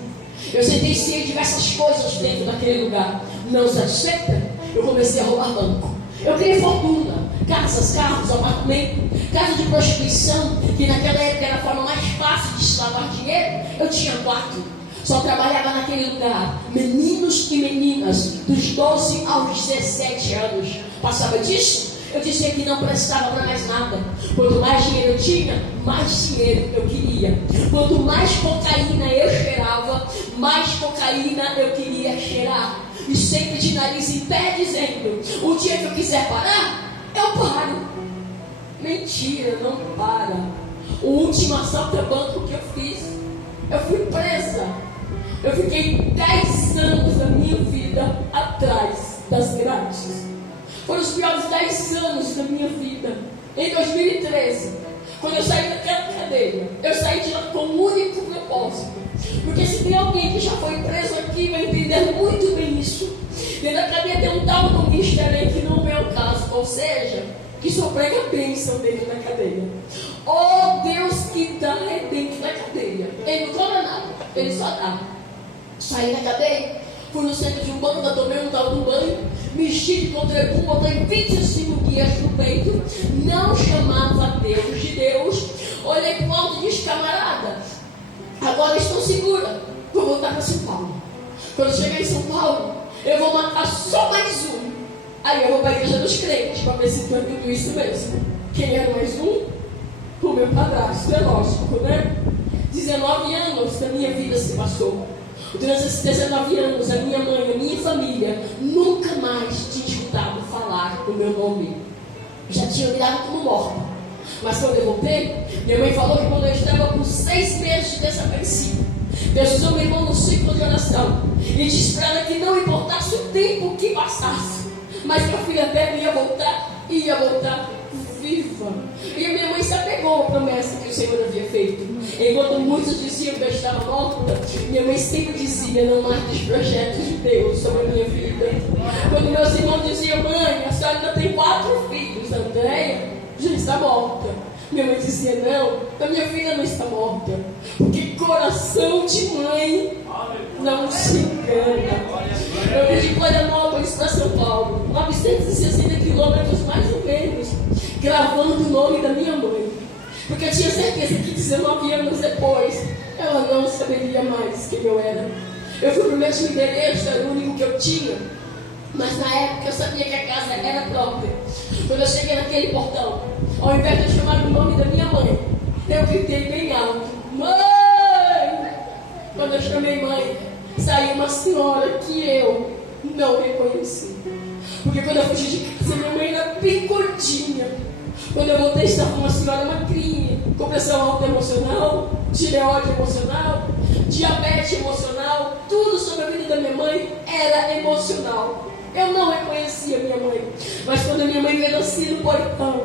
Eu sentenciei diversas coisas dentro daquele lugar. Não satisfeita, eu comecei a roubar banco. Eu criei fortuna, casas, carros, apartamento, casa de prostituição, que naquela época era a forma mais fácil de lavar dinheiro. Eu tinha 4. Só trabalhava naquele lugar meninos e meninas dos 12 aos 17 anos. Passava disso, eu dizia que não prestava para mais nada. Quanto mais dinheiro eu tinha, mais dinheiro eu queria. Quanto mais cocaína eu cheirava, mais cocaína eu queria cheirar. E sempre de nariz em pé, dizendo: o dia que eu quiser parar, eu paro. Mentira, não para. O último assalto a banco que eu fiz, eu fui presa. Eu fiquei 10 anos da minha vida atrás das grades. Foram os piores 10 anos da minha vida. Em 2013, quando eu saí daquela cadeia, eu saí de lá com um único propósito. Porque se tem alguém que já foi preso aqui, vai entender muito bem isso. Dentro da cadeia tem um tal do mistério que não é o caso. Ou seja, que só prega bênção dentro da cadeia. Oh, Deus que dá é dentro da cadeia. Ele não cobra nada, ele só dá. Saí da cadeia, fui no centro de Umbanda, tomei um tal do banho, me enchi de contrebum, botei 25 guias no peito, não chamava Deus de Deus. Olhei para o alto e disse: camarada, agora estou segura, vou voltar para São Paulo. Quando chegar em São Paulo, eu vou matar só mais um. Aí eu vou para a igreja dos crentes, para ver se foi tudo isso mesmo. Quem era mais um? O meu padrasto, é lógico, né? 19 anos da minha vida se passou. Durante esses 19 anos, a minha mãe, a minha família, nunca mais tinha escutado falar o meu nome. Já tinha me dado como morta. Mas quando eu voltei, minha mãe falou que quando eu estava com 6 meses de desaparecido, Deus usou meu irmão no ciclo de oração e disse para ela que não importasse o tempo que passasse, mas que a filha dela ia voltar viva. E a minha mãe se apegou à promessa que o Senhor havia feito. Enquanto muitos diziam que eu estava morta, minha mãe sempre dizia: não mate os projetos de Deus sobre a minha vida. Quando meus irmãos diziam: mãe, a senhora ainda tem 4 filhos, Andréia já está morta. Minha mãe dizia: não, a minha filha não está morta, porque coração de mãe não se engana. Eu vim de Florianópolis para São Paulo, 960 quilômetros mais ou menos, gravando o nome da minha mãe, porque eu tinha certeza que 19 anos depois ela não saberia mais quem eu era. Eu fui para o mesmo endereço, era o único que eu tinha, mas na época eu sabia que a casa era própria. Quando eu cheguei naquele portão, ao invés de eu chamar o nome da minha mãe, Eu gritei bem alto: mãe! Quando eu chamei mãe, saiu uma senhora que eu não reconheci. Porque quando eu fugi de casa, minha mãe era bem gordinha. Quando eu voltei, estava uma senhora magrinha, com pressão alta emocional, tireoide emocional, diabetes emocional. Tudo sobre a vida da minha mãe era emocional. Eu não reconhecia minha mãe. Mas quando a minha mãe veio assim no portão,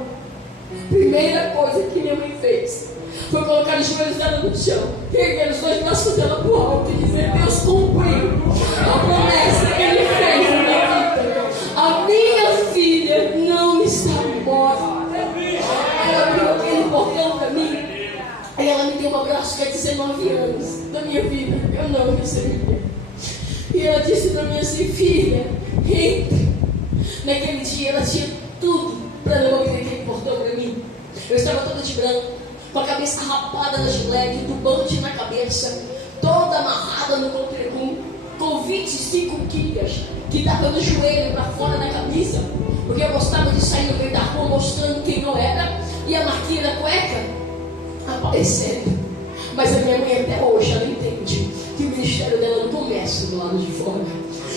a primeira coisa que minha mãe fez foi colocar os joelhos dela no chão, erguer os dois braços dela para o alto e dizer: Deus cumpriu a promessa que Ele fez na minha vida. A minha filha não está morta. Ela abriu aquele portão para mim e ela me deu um abraço que há 19 anos da minha vida eu não recebia. E ela disse para mim assim: filha, entra. Naquele dia ela tinha tudo para não abrir aquele portão para mim. Eu estava toda de branco, com a cabeça rapada na gilete, turbante na cabeça, toda amarrada no contrebum, com 25 quilos que dava do joelho para fora da camisa, porque eu gostava de sair no meio da rua mostrando quem eu era, e a marquinha da cueca aparecendo. Mas a minha mãe até hoje ela entende que o ministério dela não começa do lado de fora,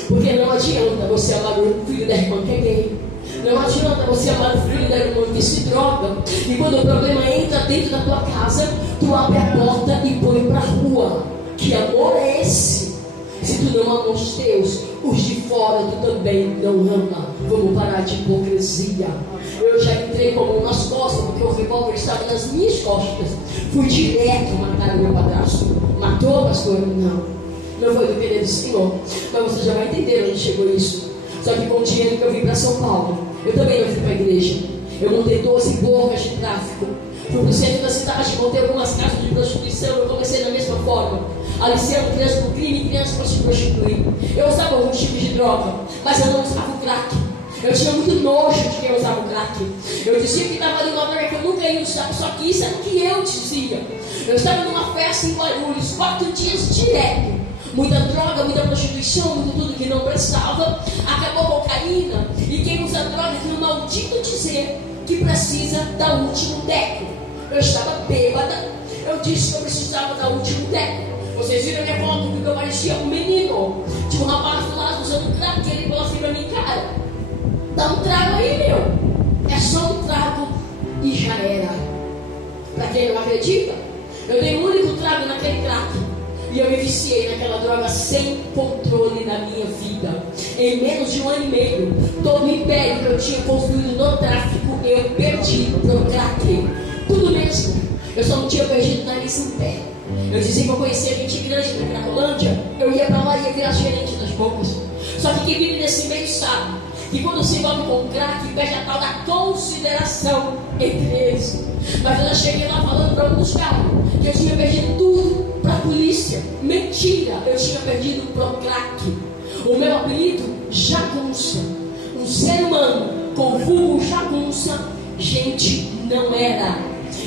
porque não adianta você amar o filho da irmã que é gay, não adianta você amar o filho da irmã que se droga, e quando o problema entra dentro da tua casa, tu abre a porta e põe para a rua. Que amor é esse? Se tu não ama os teus, os de fora tu também não ama. Vamos parar de hipocrisia. Eu já entrei com a mão nas costas, porque o revólver estava nas minhas costas. Fui direto matar o meu padrasto. Matou, pastor? Não. Não foi do querer do Senhor. Mas você já vai entender onde chegou isso. Só que com o dinheiro que eu vim para São Paulo, eu também não fui para a igreja. Eu montei 12 bocas de tráfico. Fui para o centro da cidade, montei algumas casas de prostituição. Eu comecei da mesma forma, aliciando crianças por crime e crianças para se prostituir. Eu usava alguns tipos de droga, mas eu não usava o crack. Eu tinha muito nojo de quem usava o crack. Eu dizia que estava ali uma droga que eu nunca ia usar, só que isso era o que eu dizia. Eu estava numa festa em Guarulhos, 4 dias direto. Muita droga, muita prostituição, muito tudo que não prestava. Acabou a cocaína. E quem usa droga tem um maldito dizer que precisa dar o último teco. Eu estava bêbada. Eu disse que eu precisava dar o último teco. Vocês viram a minha foto que eu parecia um menino. Tinha um rapaz do lado usando crack. E ele falou assim pra mim: cara, dá um trago aí, meu. É só um trago e já era. Pra quem não acredita, eu dei um único trago naquele crack. E eu me viciei naquela droga sem controle na minha vida. Em menos de 1 ano e meio, todo o império que eu tinha construído no tráfico, eu perdi pro crack. Tudo mesmo. Eu só não tinha perdido o nariz em pé. Eu dizia que eu conhecia gente grande na Cracolândia. Eu ia pra lá e ia virar gerente das bocas. Só que quem vive nesse meio sabe que quando se envolve com crack, perde a tal da consideração entre eles. Mas eu já cheguei lá falando para um dos caras que eu tinha perdido tudo para a polícia. Mentira, eu tinha perdido pro crack. O meu apelido, Jagunça. Um ser humano com vulgo Jagunça, gente, não era.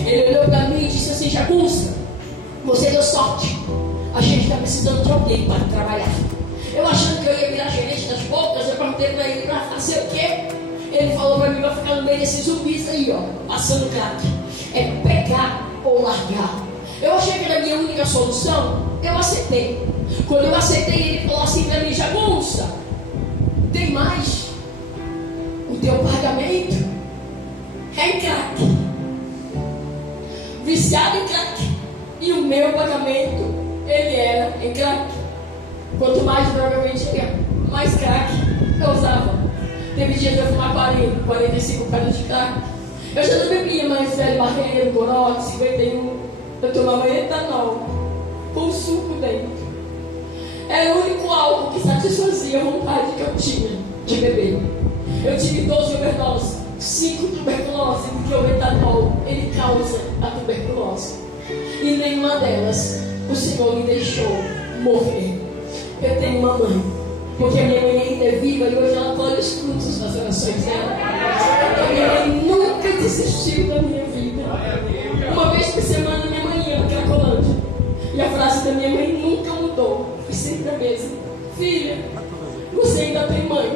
Ele olhou para mim e disse assim: Jagunça, você deu sorte. A gente está precisando de alguém para trabalhar. Eu achando que eu ia virar gerente das bocas, eu perguntei para ele para fazer o quê? Ele falou para mim: vai ficar no meio desses zumbis aí, ó, passando crack. É pegar ou largar. Eu achei que era a minha única solução. Eu aceitei. Quando eu aceitei, ele falou assim para mim: Jagunça, tem mais? O teu pagamento é em crack. Viciado em crack. E o meu pagamento, ele era em crack. Quanto mais droga eu vendia, mais crack eu usava. Teve dias de eu fumar 40, 45 pedras de crack. Eu já não bebia mais velho barreiro, corote, 51. Eu tomava etanol com suco dentro. Era o único álcool que satisfazia a vontade que eu tinha de beber. Eu tive 12 overdoses, 5 tuberculose, porque o etanol, ele causa a tuberculose. E nenhuma delas o Senhor me deixou morrer. Eu tenho uma mãe, porque a minha mãe ainda é viva e hoje ela colhe os frutos das orações dela. A minha mãe nunca desistiu da minha vida. Uma vez por semana minha mãe ia para Cracolândia. E a frase da minha mãe nunca mudou. Foi sempre a mesma: filha, você ainda tem mãe.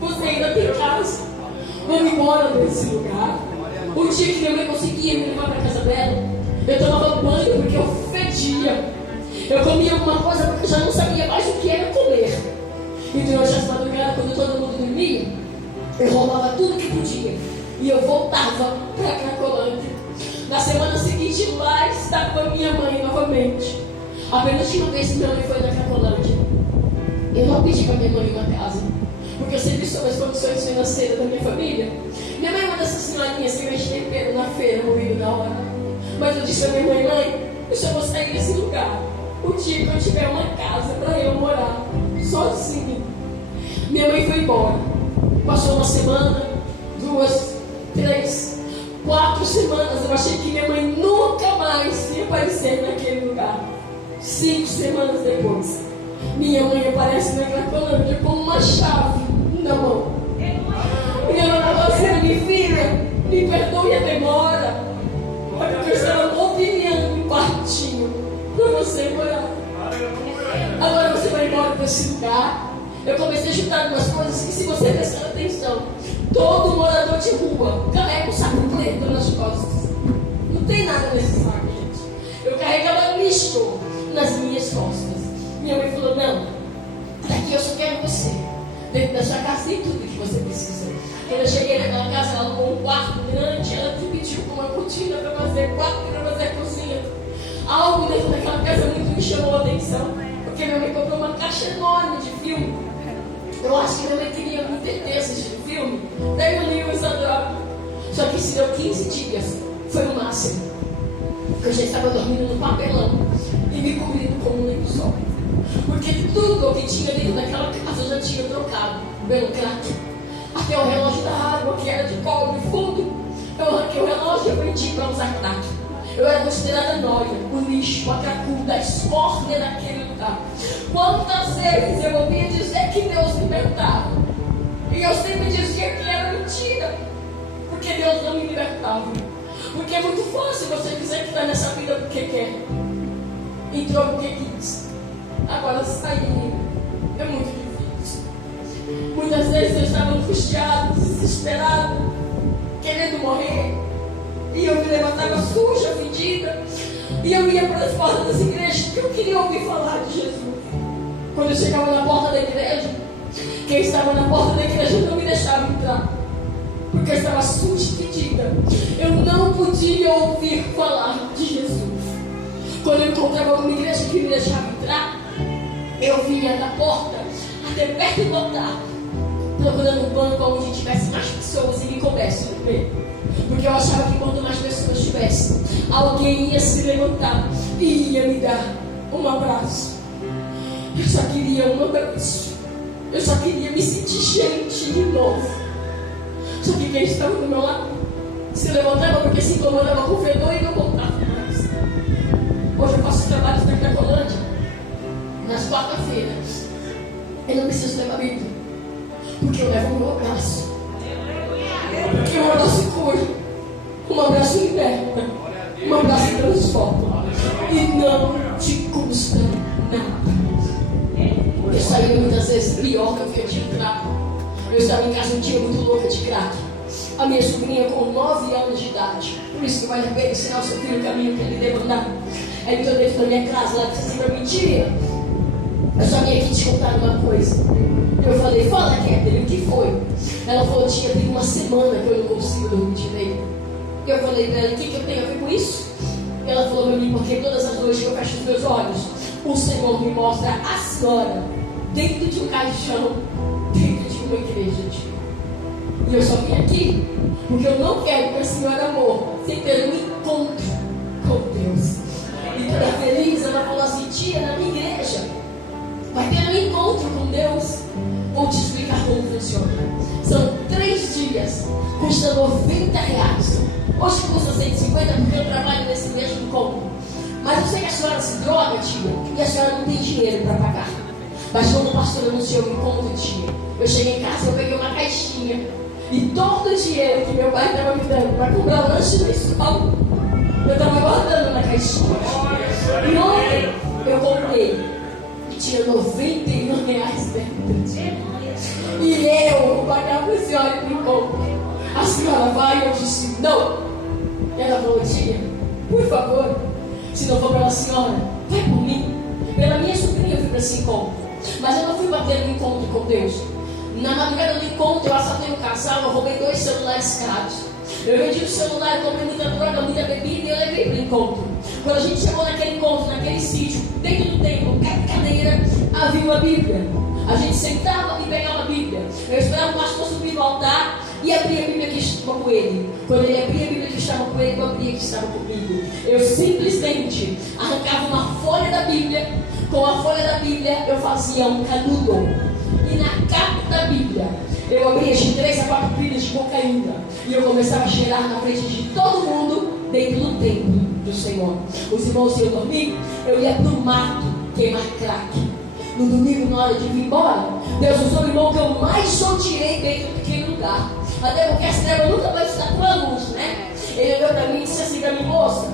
Você ainda tem casa. Vamos embora desse lugar. O dia que minha mãe conseguia me levar para a casa dela, Eu tomava banho porque eu fedia. Eu comia alguma coisa porque eu já não sabia mais o que era comer. E durante as madrugadas, quando todo mundo dormia, eu roubava tudo que podia. E eu voltava para Cracolândia. Na semana seguinte, lá estava minha mãe novamente. A penúltima vez que minha mãe foi na Cracolândia, eu não pedi para minha mãe uma casa, porque eu sempre soube as condições financeiras da minha família. Minha mãe é uma dessas senhorinhas que vende tempero na feira, morrendo na hora. Mas eu disse para minha mãe: mãe, eu só vou sair desse lugar o dia que eu tiver uma casa para eu morar sozinha. Minha mãe foi embora. Passou uma semana, 2, 3, 4 semanas. Eu achei que minha mãe nunca mais ia aparecer naquele lugar. 5 semanas depois, minha mãe aparece na Cracolândia com uma chave na mão. Minha mãe falou assim: minha filha, me perdoe a demora, porque eu estava mobiliando um quartinho para você morar. Agora você vai embora desse lugar. Eu comecei a juntar umas coisas que, se você prestar atenção, todo morador de rua carrega um saco preto nas costas. Não tem nada nesse saco, gente. Eu carregava lixo nas minhas costas. Minha mãe falou: não, daqui eu só quero você. Dentro da sua casa tem tudo que você precisa. Quando eu cheguei naquela casa, ela alugou um quarto grande. Ela me pediu com uma cortina para fazer quarto e para fazer cozinha. Algo dentro daquela casa muito me chamou a atenção, porque minha mãe comprou uma caixa enorme de filme. Eu acho que minha mãe queria me entender assistir filme. Daí eu li o Isadora. Só que isso deu 15 dias. Foi o máximo. Porque eu já estava dormindo no papelão e me cobrindo como um lençol. Porque tudo o que tinha dentro daquela casa eu já tinha trocado pelo crack. Até o relógio da água, que era de cobre fundo, eu arranquei o relógio e vendi para usar crack. Eu era considerada nóia, o lixo, a cracuda, a escórnia daquele lugar. Quantas vezes eu ouvia dizer que Deus libertava, e eu sempre dizia que era mentira, porque Deus não me libertava. Porque é muito fácil você dizer que está nessa vida porque quer, entrou porque quis. Agora sair é muito difícil. Muitas vezes eu estava angustiado, desesperado, querendo morrer. E eu me levantava suja, fedida. E eu ia para as portas das igrejas, porque eu queria ouvir falar de Jesus. Quando eu chegava na porta da igreja, quem estava na porta da igreja não me deixava entrar, porque eu estava suja e fedida. Eu não podia ouvir falar de Jesus. Quando eu encontrava alguma igreja que me deixava entrar, eu vinha da porta até perto do altar, procurando um banco onde tivesse mais pessoas e me coubesse no meio. Porque eu achava que quanto mais pessoas tivessem, alguém ia se levantar e ia me dar um abraço. Eu só queria um abraço. Eu só queria me sentir gente de novo. Só que quem estava do meu lado se levantava porque se incomodava com o fedor e não voltava mais. Hoje eu faço trabalhos na Cracolândia, nas quarta-feiras. Eu não preciso levar Bíblia, porque eu levo o meu abraço. Porque um abraço cura, um abraço liberta, um abraço transforma. E não te custa nada. Eu saía muitas vezes pior que eu tinha crack. Eu estava em casa um dia muito louca de crack. A minha sobrinha com 9 anos de idade. Por isso que vale a pena ensinar o seu filho o caminho que ele deve andar. Ela entrou dentro da minha casa, ela disse assim pra mim: tia, eu só vim aqui te contar uma coisa. Eu falei: fala, Catherine, o que foi? Ela falou: tinha tem uma semana que eu não consigo dormir direito. Eu falei pra ela: o que eu tenho a ver com isso? Ela falou pra mim: porque todas as noites que eu fecho os meus olhos, o Senhor me mostra a senhora dentro de um caixão, dentro de uma igreja. E eu só vim aqui porque eu não quero que a senhora morra sem ter um encontro com Deus. E toda feliz, ela falou assim: tia, na minha igreja vai ter um encontro com Deus. Vou te explicar como funciona. São 3 dias, custa R$90. Hoje custa 150 porque eu trabalho nesse mesmo encontro. Mas eu sei que a senhora se droga, tia, e a senhora não tem dinheiro para pagar. Mas quando o pastor anunciou o encontro, tia, eu cheguei em casa, eu peguei uma caixinha e todo o dinheiro que meu pai estava me dando para comprar lanche na escola, eu estava guardando na caixinha. E ontem eu comprei e tinha R$91 dentro. E eu vou pagar para a senhora de encontro. A senhora vai? Eu disse: não. Ela falou: tia, Por favor, se não for pela senhora, vai por mim. Pela minha sobrinha eu fui para esse encontro. Mas eu não fui bater no encontro com Deus. Na madrugada do encontro eu assaltei um casal, eu roubei 2 celulares caros. Eu vendi o celular, eu comprei muita droga, muita bebida e eu levei para o encontro. Quando a gente chegou naquele encontro, naquele sítio, dentro do templo, cada cadeira havia uma Bíblia. A gente sentava e pegava a Bíblia. Eu esperava o pastor subir no altar e abria a Bíblia que estava com ele. Quando ele abria a Bíblia que estava com ele, eu abria a que estava comigo. Eu simplesmente arrancava uma folha da Bíblia. Com a folha da Bíblia eu fazia um canudo. E na capa da Bíblia eu abria de 3 a 4 pilhas de cocaína. E eu começava a cheirar na frente de todo mundo dentro do templo do Senhor. Os irmãos iam dormir, eu ia para o mato queimar crack. No domingo, na hora de vir embora, Deus usou o irmão que eu mais odiei dentro daquele lugar. Até porque essa treva nunca vai estar com a luz, né? Ele olhou para mim e disse assim para mim: moça,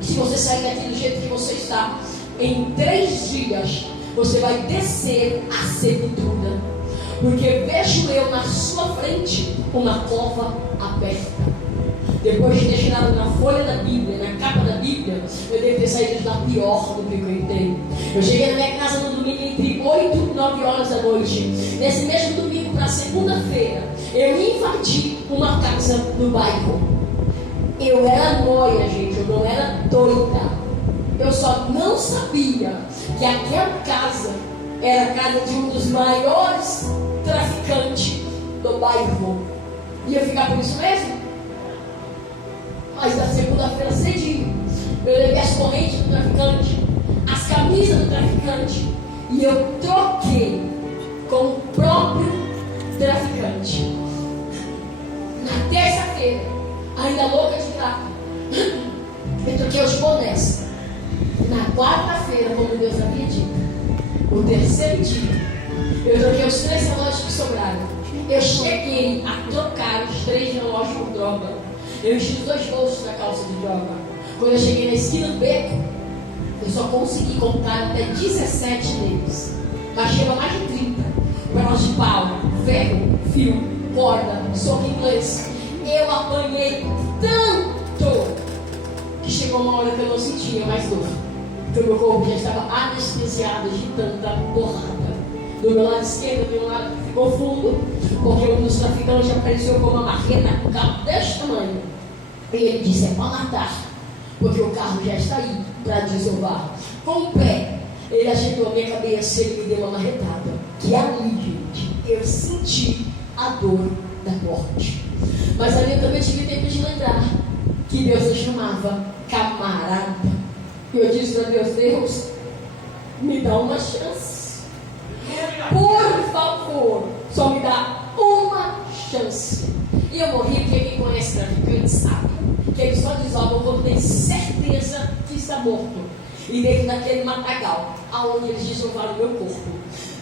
se você sair daqui do jeito que você está, em 3 dias você vai descer a sepultura, porque vejo eu na sua frente uma cova aberta. Depois de ter tirado na folha da Bíblia, na capa da Bíblia, eu devo ter saído de lá pior do que eu entrei. Eu cheguei na minha casa no domingo entre 8 e 9 horas da noite. Nesse mesmo domingo para segunda-feira, eu invadi uma casa no bairro. Eu era nóia, gente, eu não era doida. Eu só não sabia que aquela casa era a casa de um dos maiores traficantes do bairro. Ia ficar por isso mesmo? Mas na segunda-feira cedinho, eu levei as correntes do traficante, as camisas do traficante, e eu troquei com o próprio traficante. Na terça-feira, ainda louca de crack, eu troquei os bonés. Na quarta-feira, como Deus havia dito, o terceiro dia, eu troquei os 3 relógios que sobraram. Eu cheguei a trocar os 3 relógios por droga. Eu enchi os 2 bolsos da calça de droga. Quando eu cheguei na esquina do beco, eu só consegui contar até 17 deles. Mas chegou mais de 30. Pedaços de pau, ferro, fio, corda, soco inglês. Eu apanhei tanto que chegou uma hora que eu não sentia mais dor. Porque o meu corpo já estava anestesiado de tanta porrada. Do meu lado esquerdo, do meu lado ficou fundo, porque um dos traficantes apareceu com uma marreta com um carro deste tamanho. E ele disse: é para matar, porque o carro já está aí para desovar. Com o pé, ele ajeitou a minha cabeça e ele me deu uma marretada. Que ali, gente, eu senti a dor da morte. Mas ali eu também tive tempo de lembrar que Deus me chamava camarada. E eu disse para Deus: Deus, me dá uma chance. Por favor, só me dá uma chance. E eu morri porque quem conhece traficante sabe que eles só desobam quando tem certeza que está morto. E dentro daquele matagal, aonde eles desovaram o meu corpo,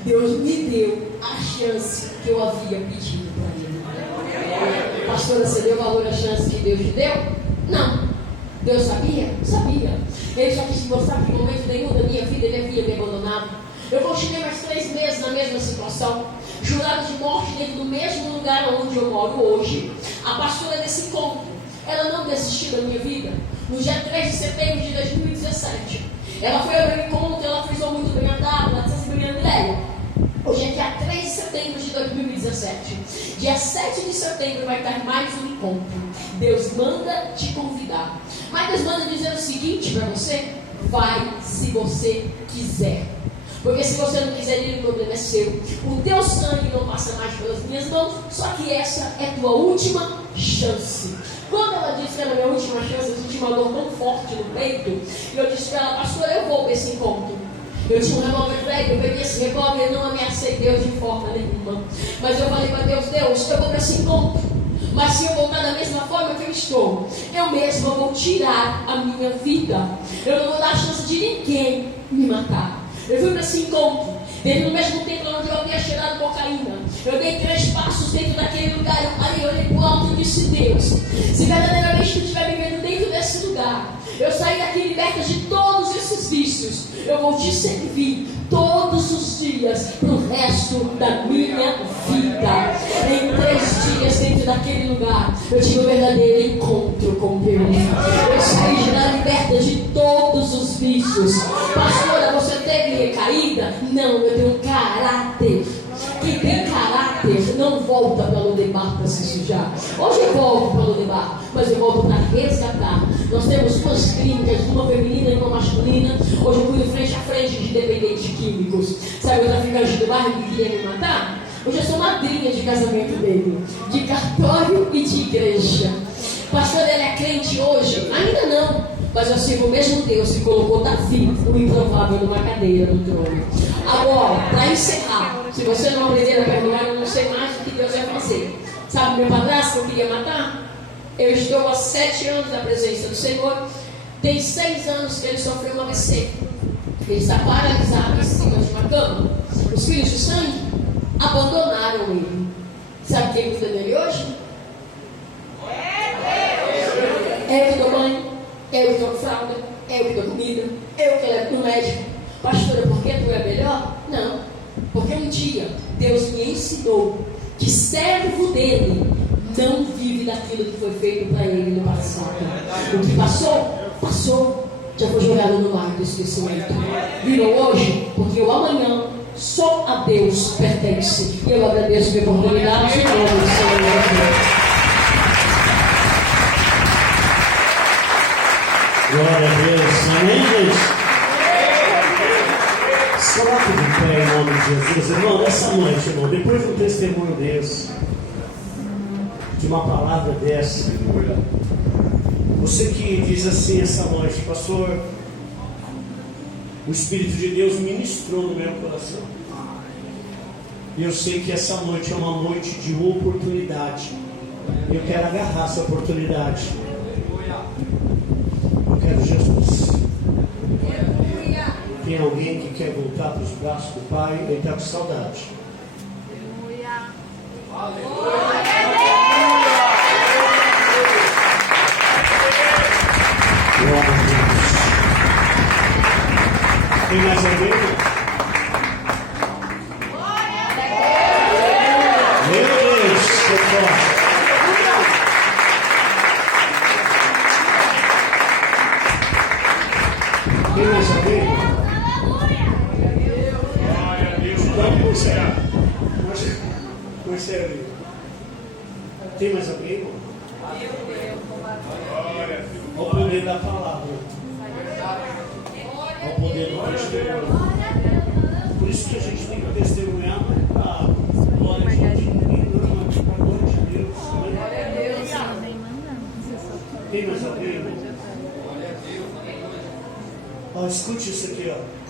Deus me deu a chance que eu havia pedido para ele. Pastora, você deu valor à chance que Deus te deu? Não. Deus sabia? Sabia. Ele já quis mostrar que em momento nenhum da minha vida ele havia me abandonado. Eu continuei mais 3 meses na mesma situação, jurado de morte dentro do mesmo lugar onde eu moro hoje. A pastora desse encontro, ela não desistiu da minha vida. No dia 3 de setembro de 2017, ela foi ao meu encontro, ela frisou muito bem a data, ela disse assim para mim: Andréia, hoje é dia 3 de setembro de 2017. Dia 7 de setembro vai estar mais um encontro. Deus manda te convidar. Mas Deus manda dizer o seguinte para você: vai se você quiser. Porque se você não quiser ir, o problema é seu. O teu sangue não passa mais pelas minhas mãos. Só que essa é tua última chance. Quando ela disse que era a minha última chance, eu senti uma dor tão forte no peito. E eu disse para ela: pastora, eu vou para esse encontro. Eu tinha um revólver velho, eu peguei esse revólver e não ameacei Deus de forma nenhuma. Mas eu falei para Deus: Deus, eu vou para esse encontro. Mas se eu voltar da mesma forma que eu estou, eu mesma vou tirar a minha vida. Eu não vou dar chance de ninguém me matar. Eu fui para esse encontro, dentro do mesmo templo onde eu havia cheirado cocaína. Eu dei 3 passos dentro daquele lugar. Eu parei, olhei para o alto e disse: Deus, se verdadeiramente tu estiver vivendo dentro desse lugar, eu saí daqui liberta de todos esses vícios. Eu vou te servir todos os dias para o resto da minha vida. Em 3 dias dentro daquele lugar, eu tive um verdadeiro encontro com Deus. Eu saí já liberta de todos os vícios. Pastora, você teve recaída? Não, eu tenho caráter. Quem tem caráter não volta para o debar para se sujar. Hoje eu volto para o debar, mas eu volto para resgatar. Nós temos 2 clínicas, uma feminina e uma masculina. Hoje eu cuido frente a frente de dependentes químicos. Sabe o traficante do bairro que queria me matar? Hoje eu sou madrinha de casamento dele, de cartório e de igreja. Pastor, ele é crente hoje? Ainda não, mas eu sigo o mesmo Deus que colocou Davi, o improvável, numa cadeira no trono. Agora, para encerrar, se você não aprender a perguntar, eu não sei mais o que Deus vai fazer. Sabe meu padrasto que eu queria matar? Eu estou há 7 anos na presença do Senhor. Tem 6 anos que ele sofreu um AVC. Ele está paralisado em cima de uma cama. Os filhos de sangue abandonaram ele. Sabe quem cuida dele hoje? Eu que dou banho, eu que dou fralda, eu que dou comida, eu que levo no médico. Pastora, por que tu é melhor? Não, porque um dia Deus me ensinou que servo dele não vive daquilo que foi feito para ele no passado. O que passou, passou, já foi jogado no mar do esquecimento. Virou hoje, porque o amanhã só a Deus pertence. E eu agradeço a oportunidade em nome do Senhor. Glória a Deus. Amém, gente? Coloque de pé em nome de Jesus. Irmão, nessa noite, irmão, depois de um testemunho desse, de uma palavra dessa, você que diz assim essa noite, pastor, o Espírito de Deus ministrou no meu coração. E eu sei que essa noite é uma noite de oportunidade. Eu quero agarrar essa oportunidade. Eu quero Jesus. Tem alguém que quer voltar para os braços do Pai? Ele está com saudade. Glória a Deus. Tem mais alguém? Meu Deus, que forte. Tem mais alguém? Tem mais alguém? Ao poder da palavra, ao poder do testemunho. Por isso que a gente tem que testemunhar para a glória de Deus, para a glória de Deus. Tem mais alguém? Ó, escute isso aqui, ó.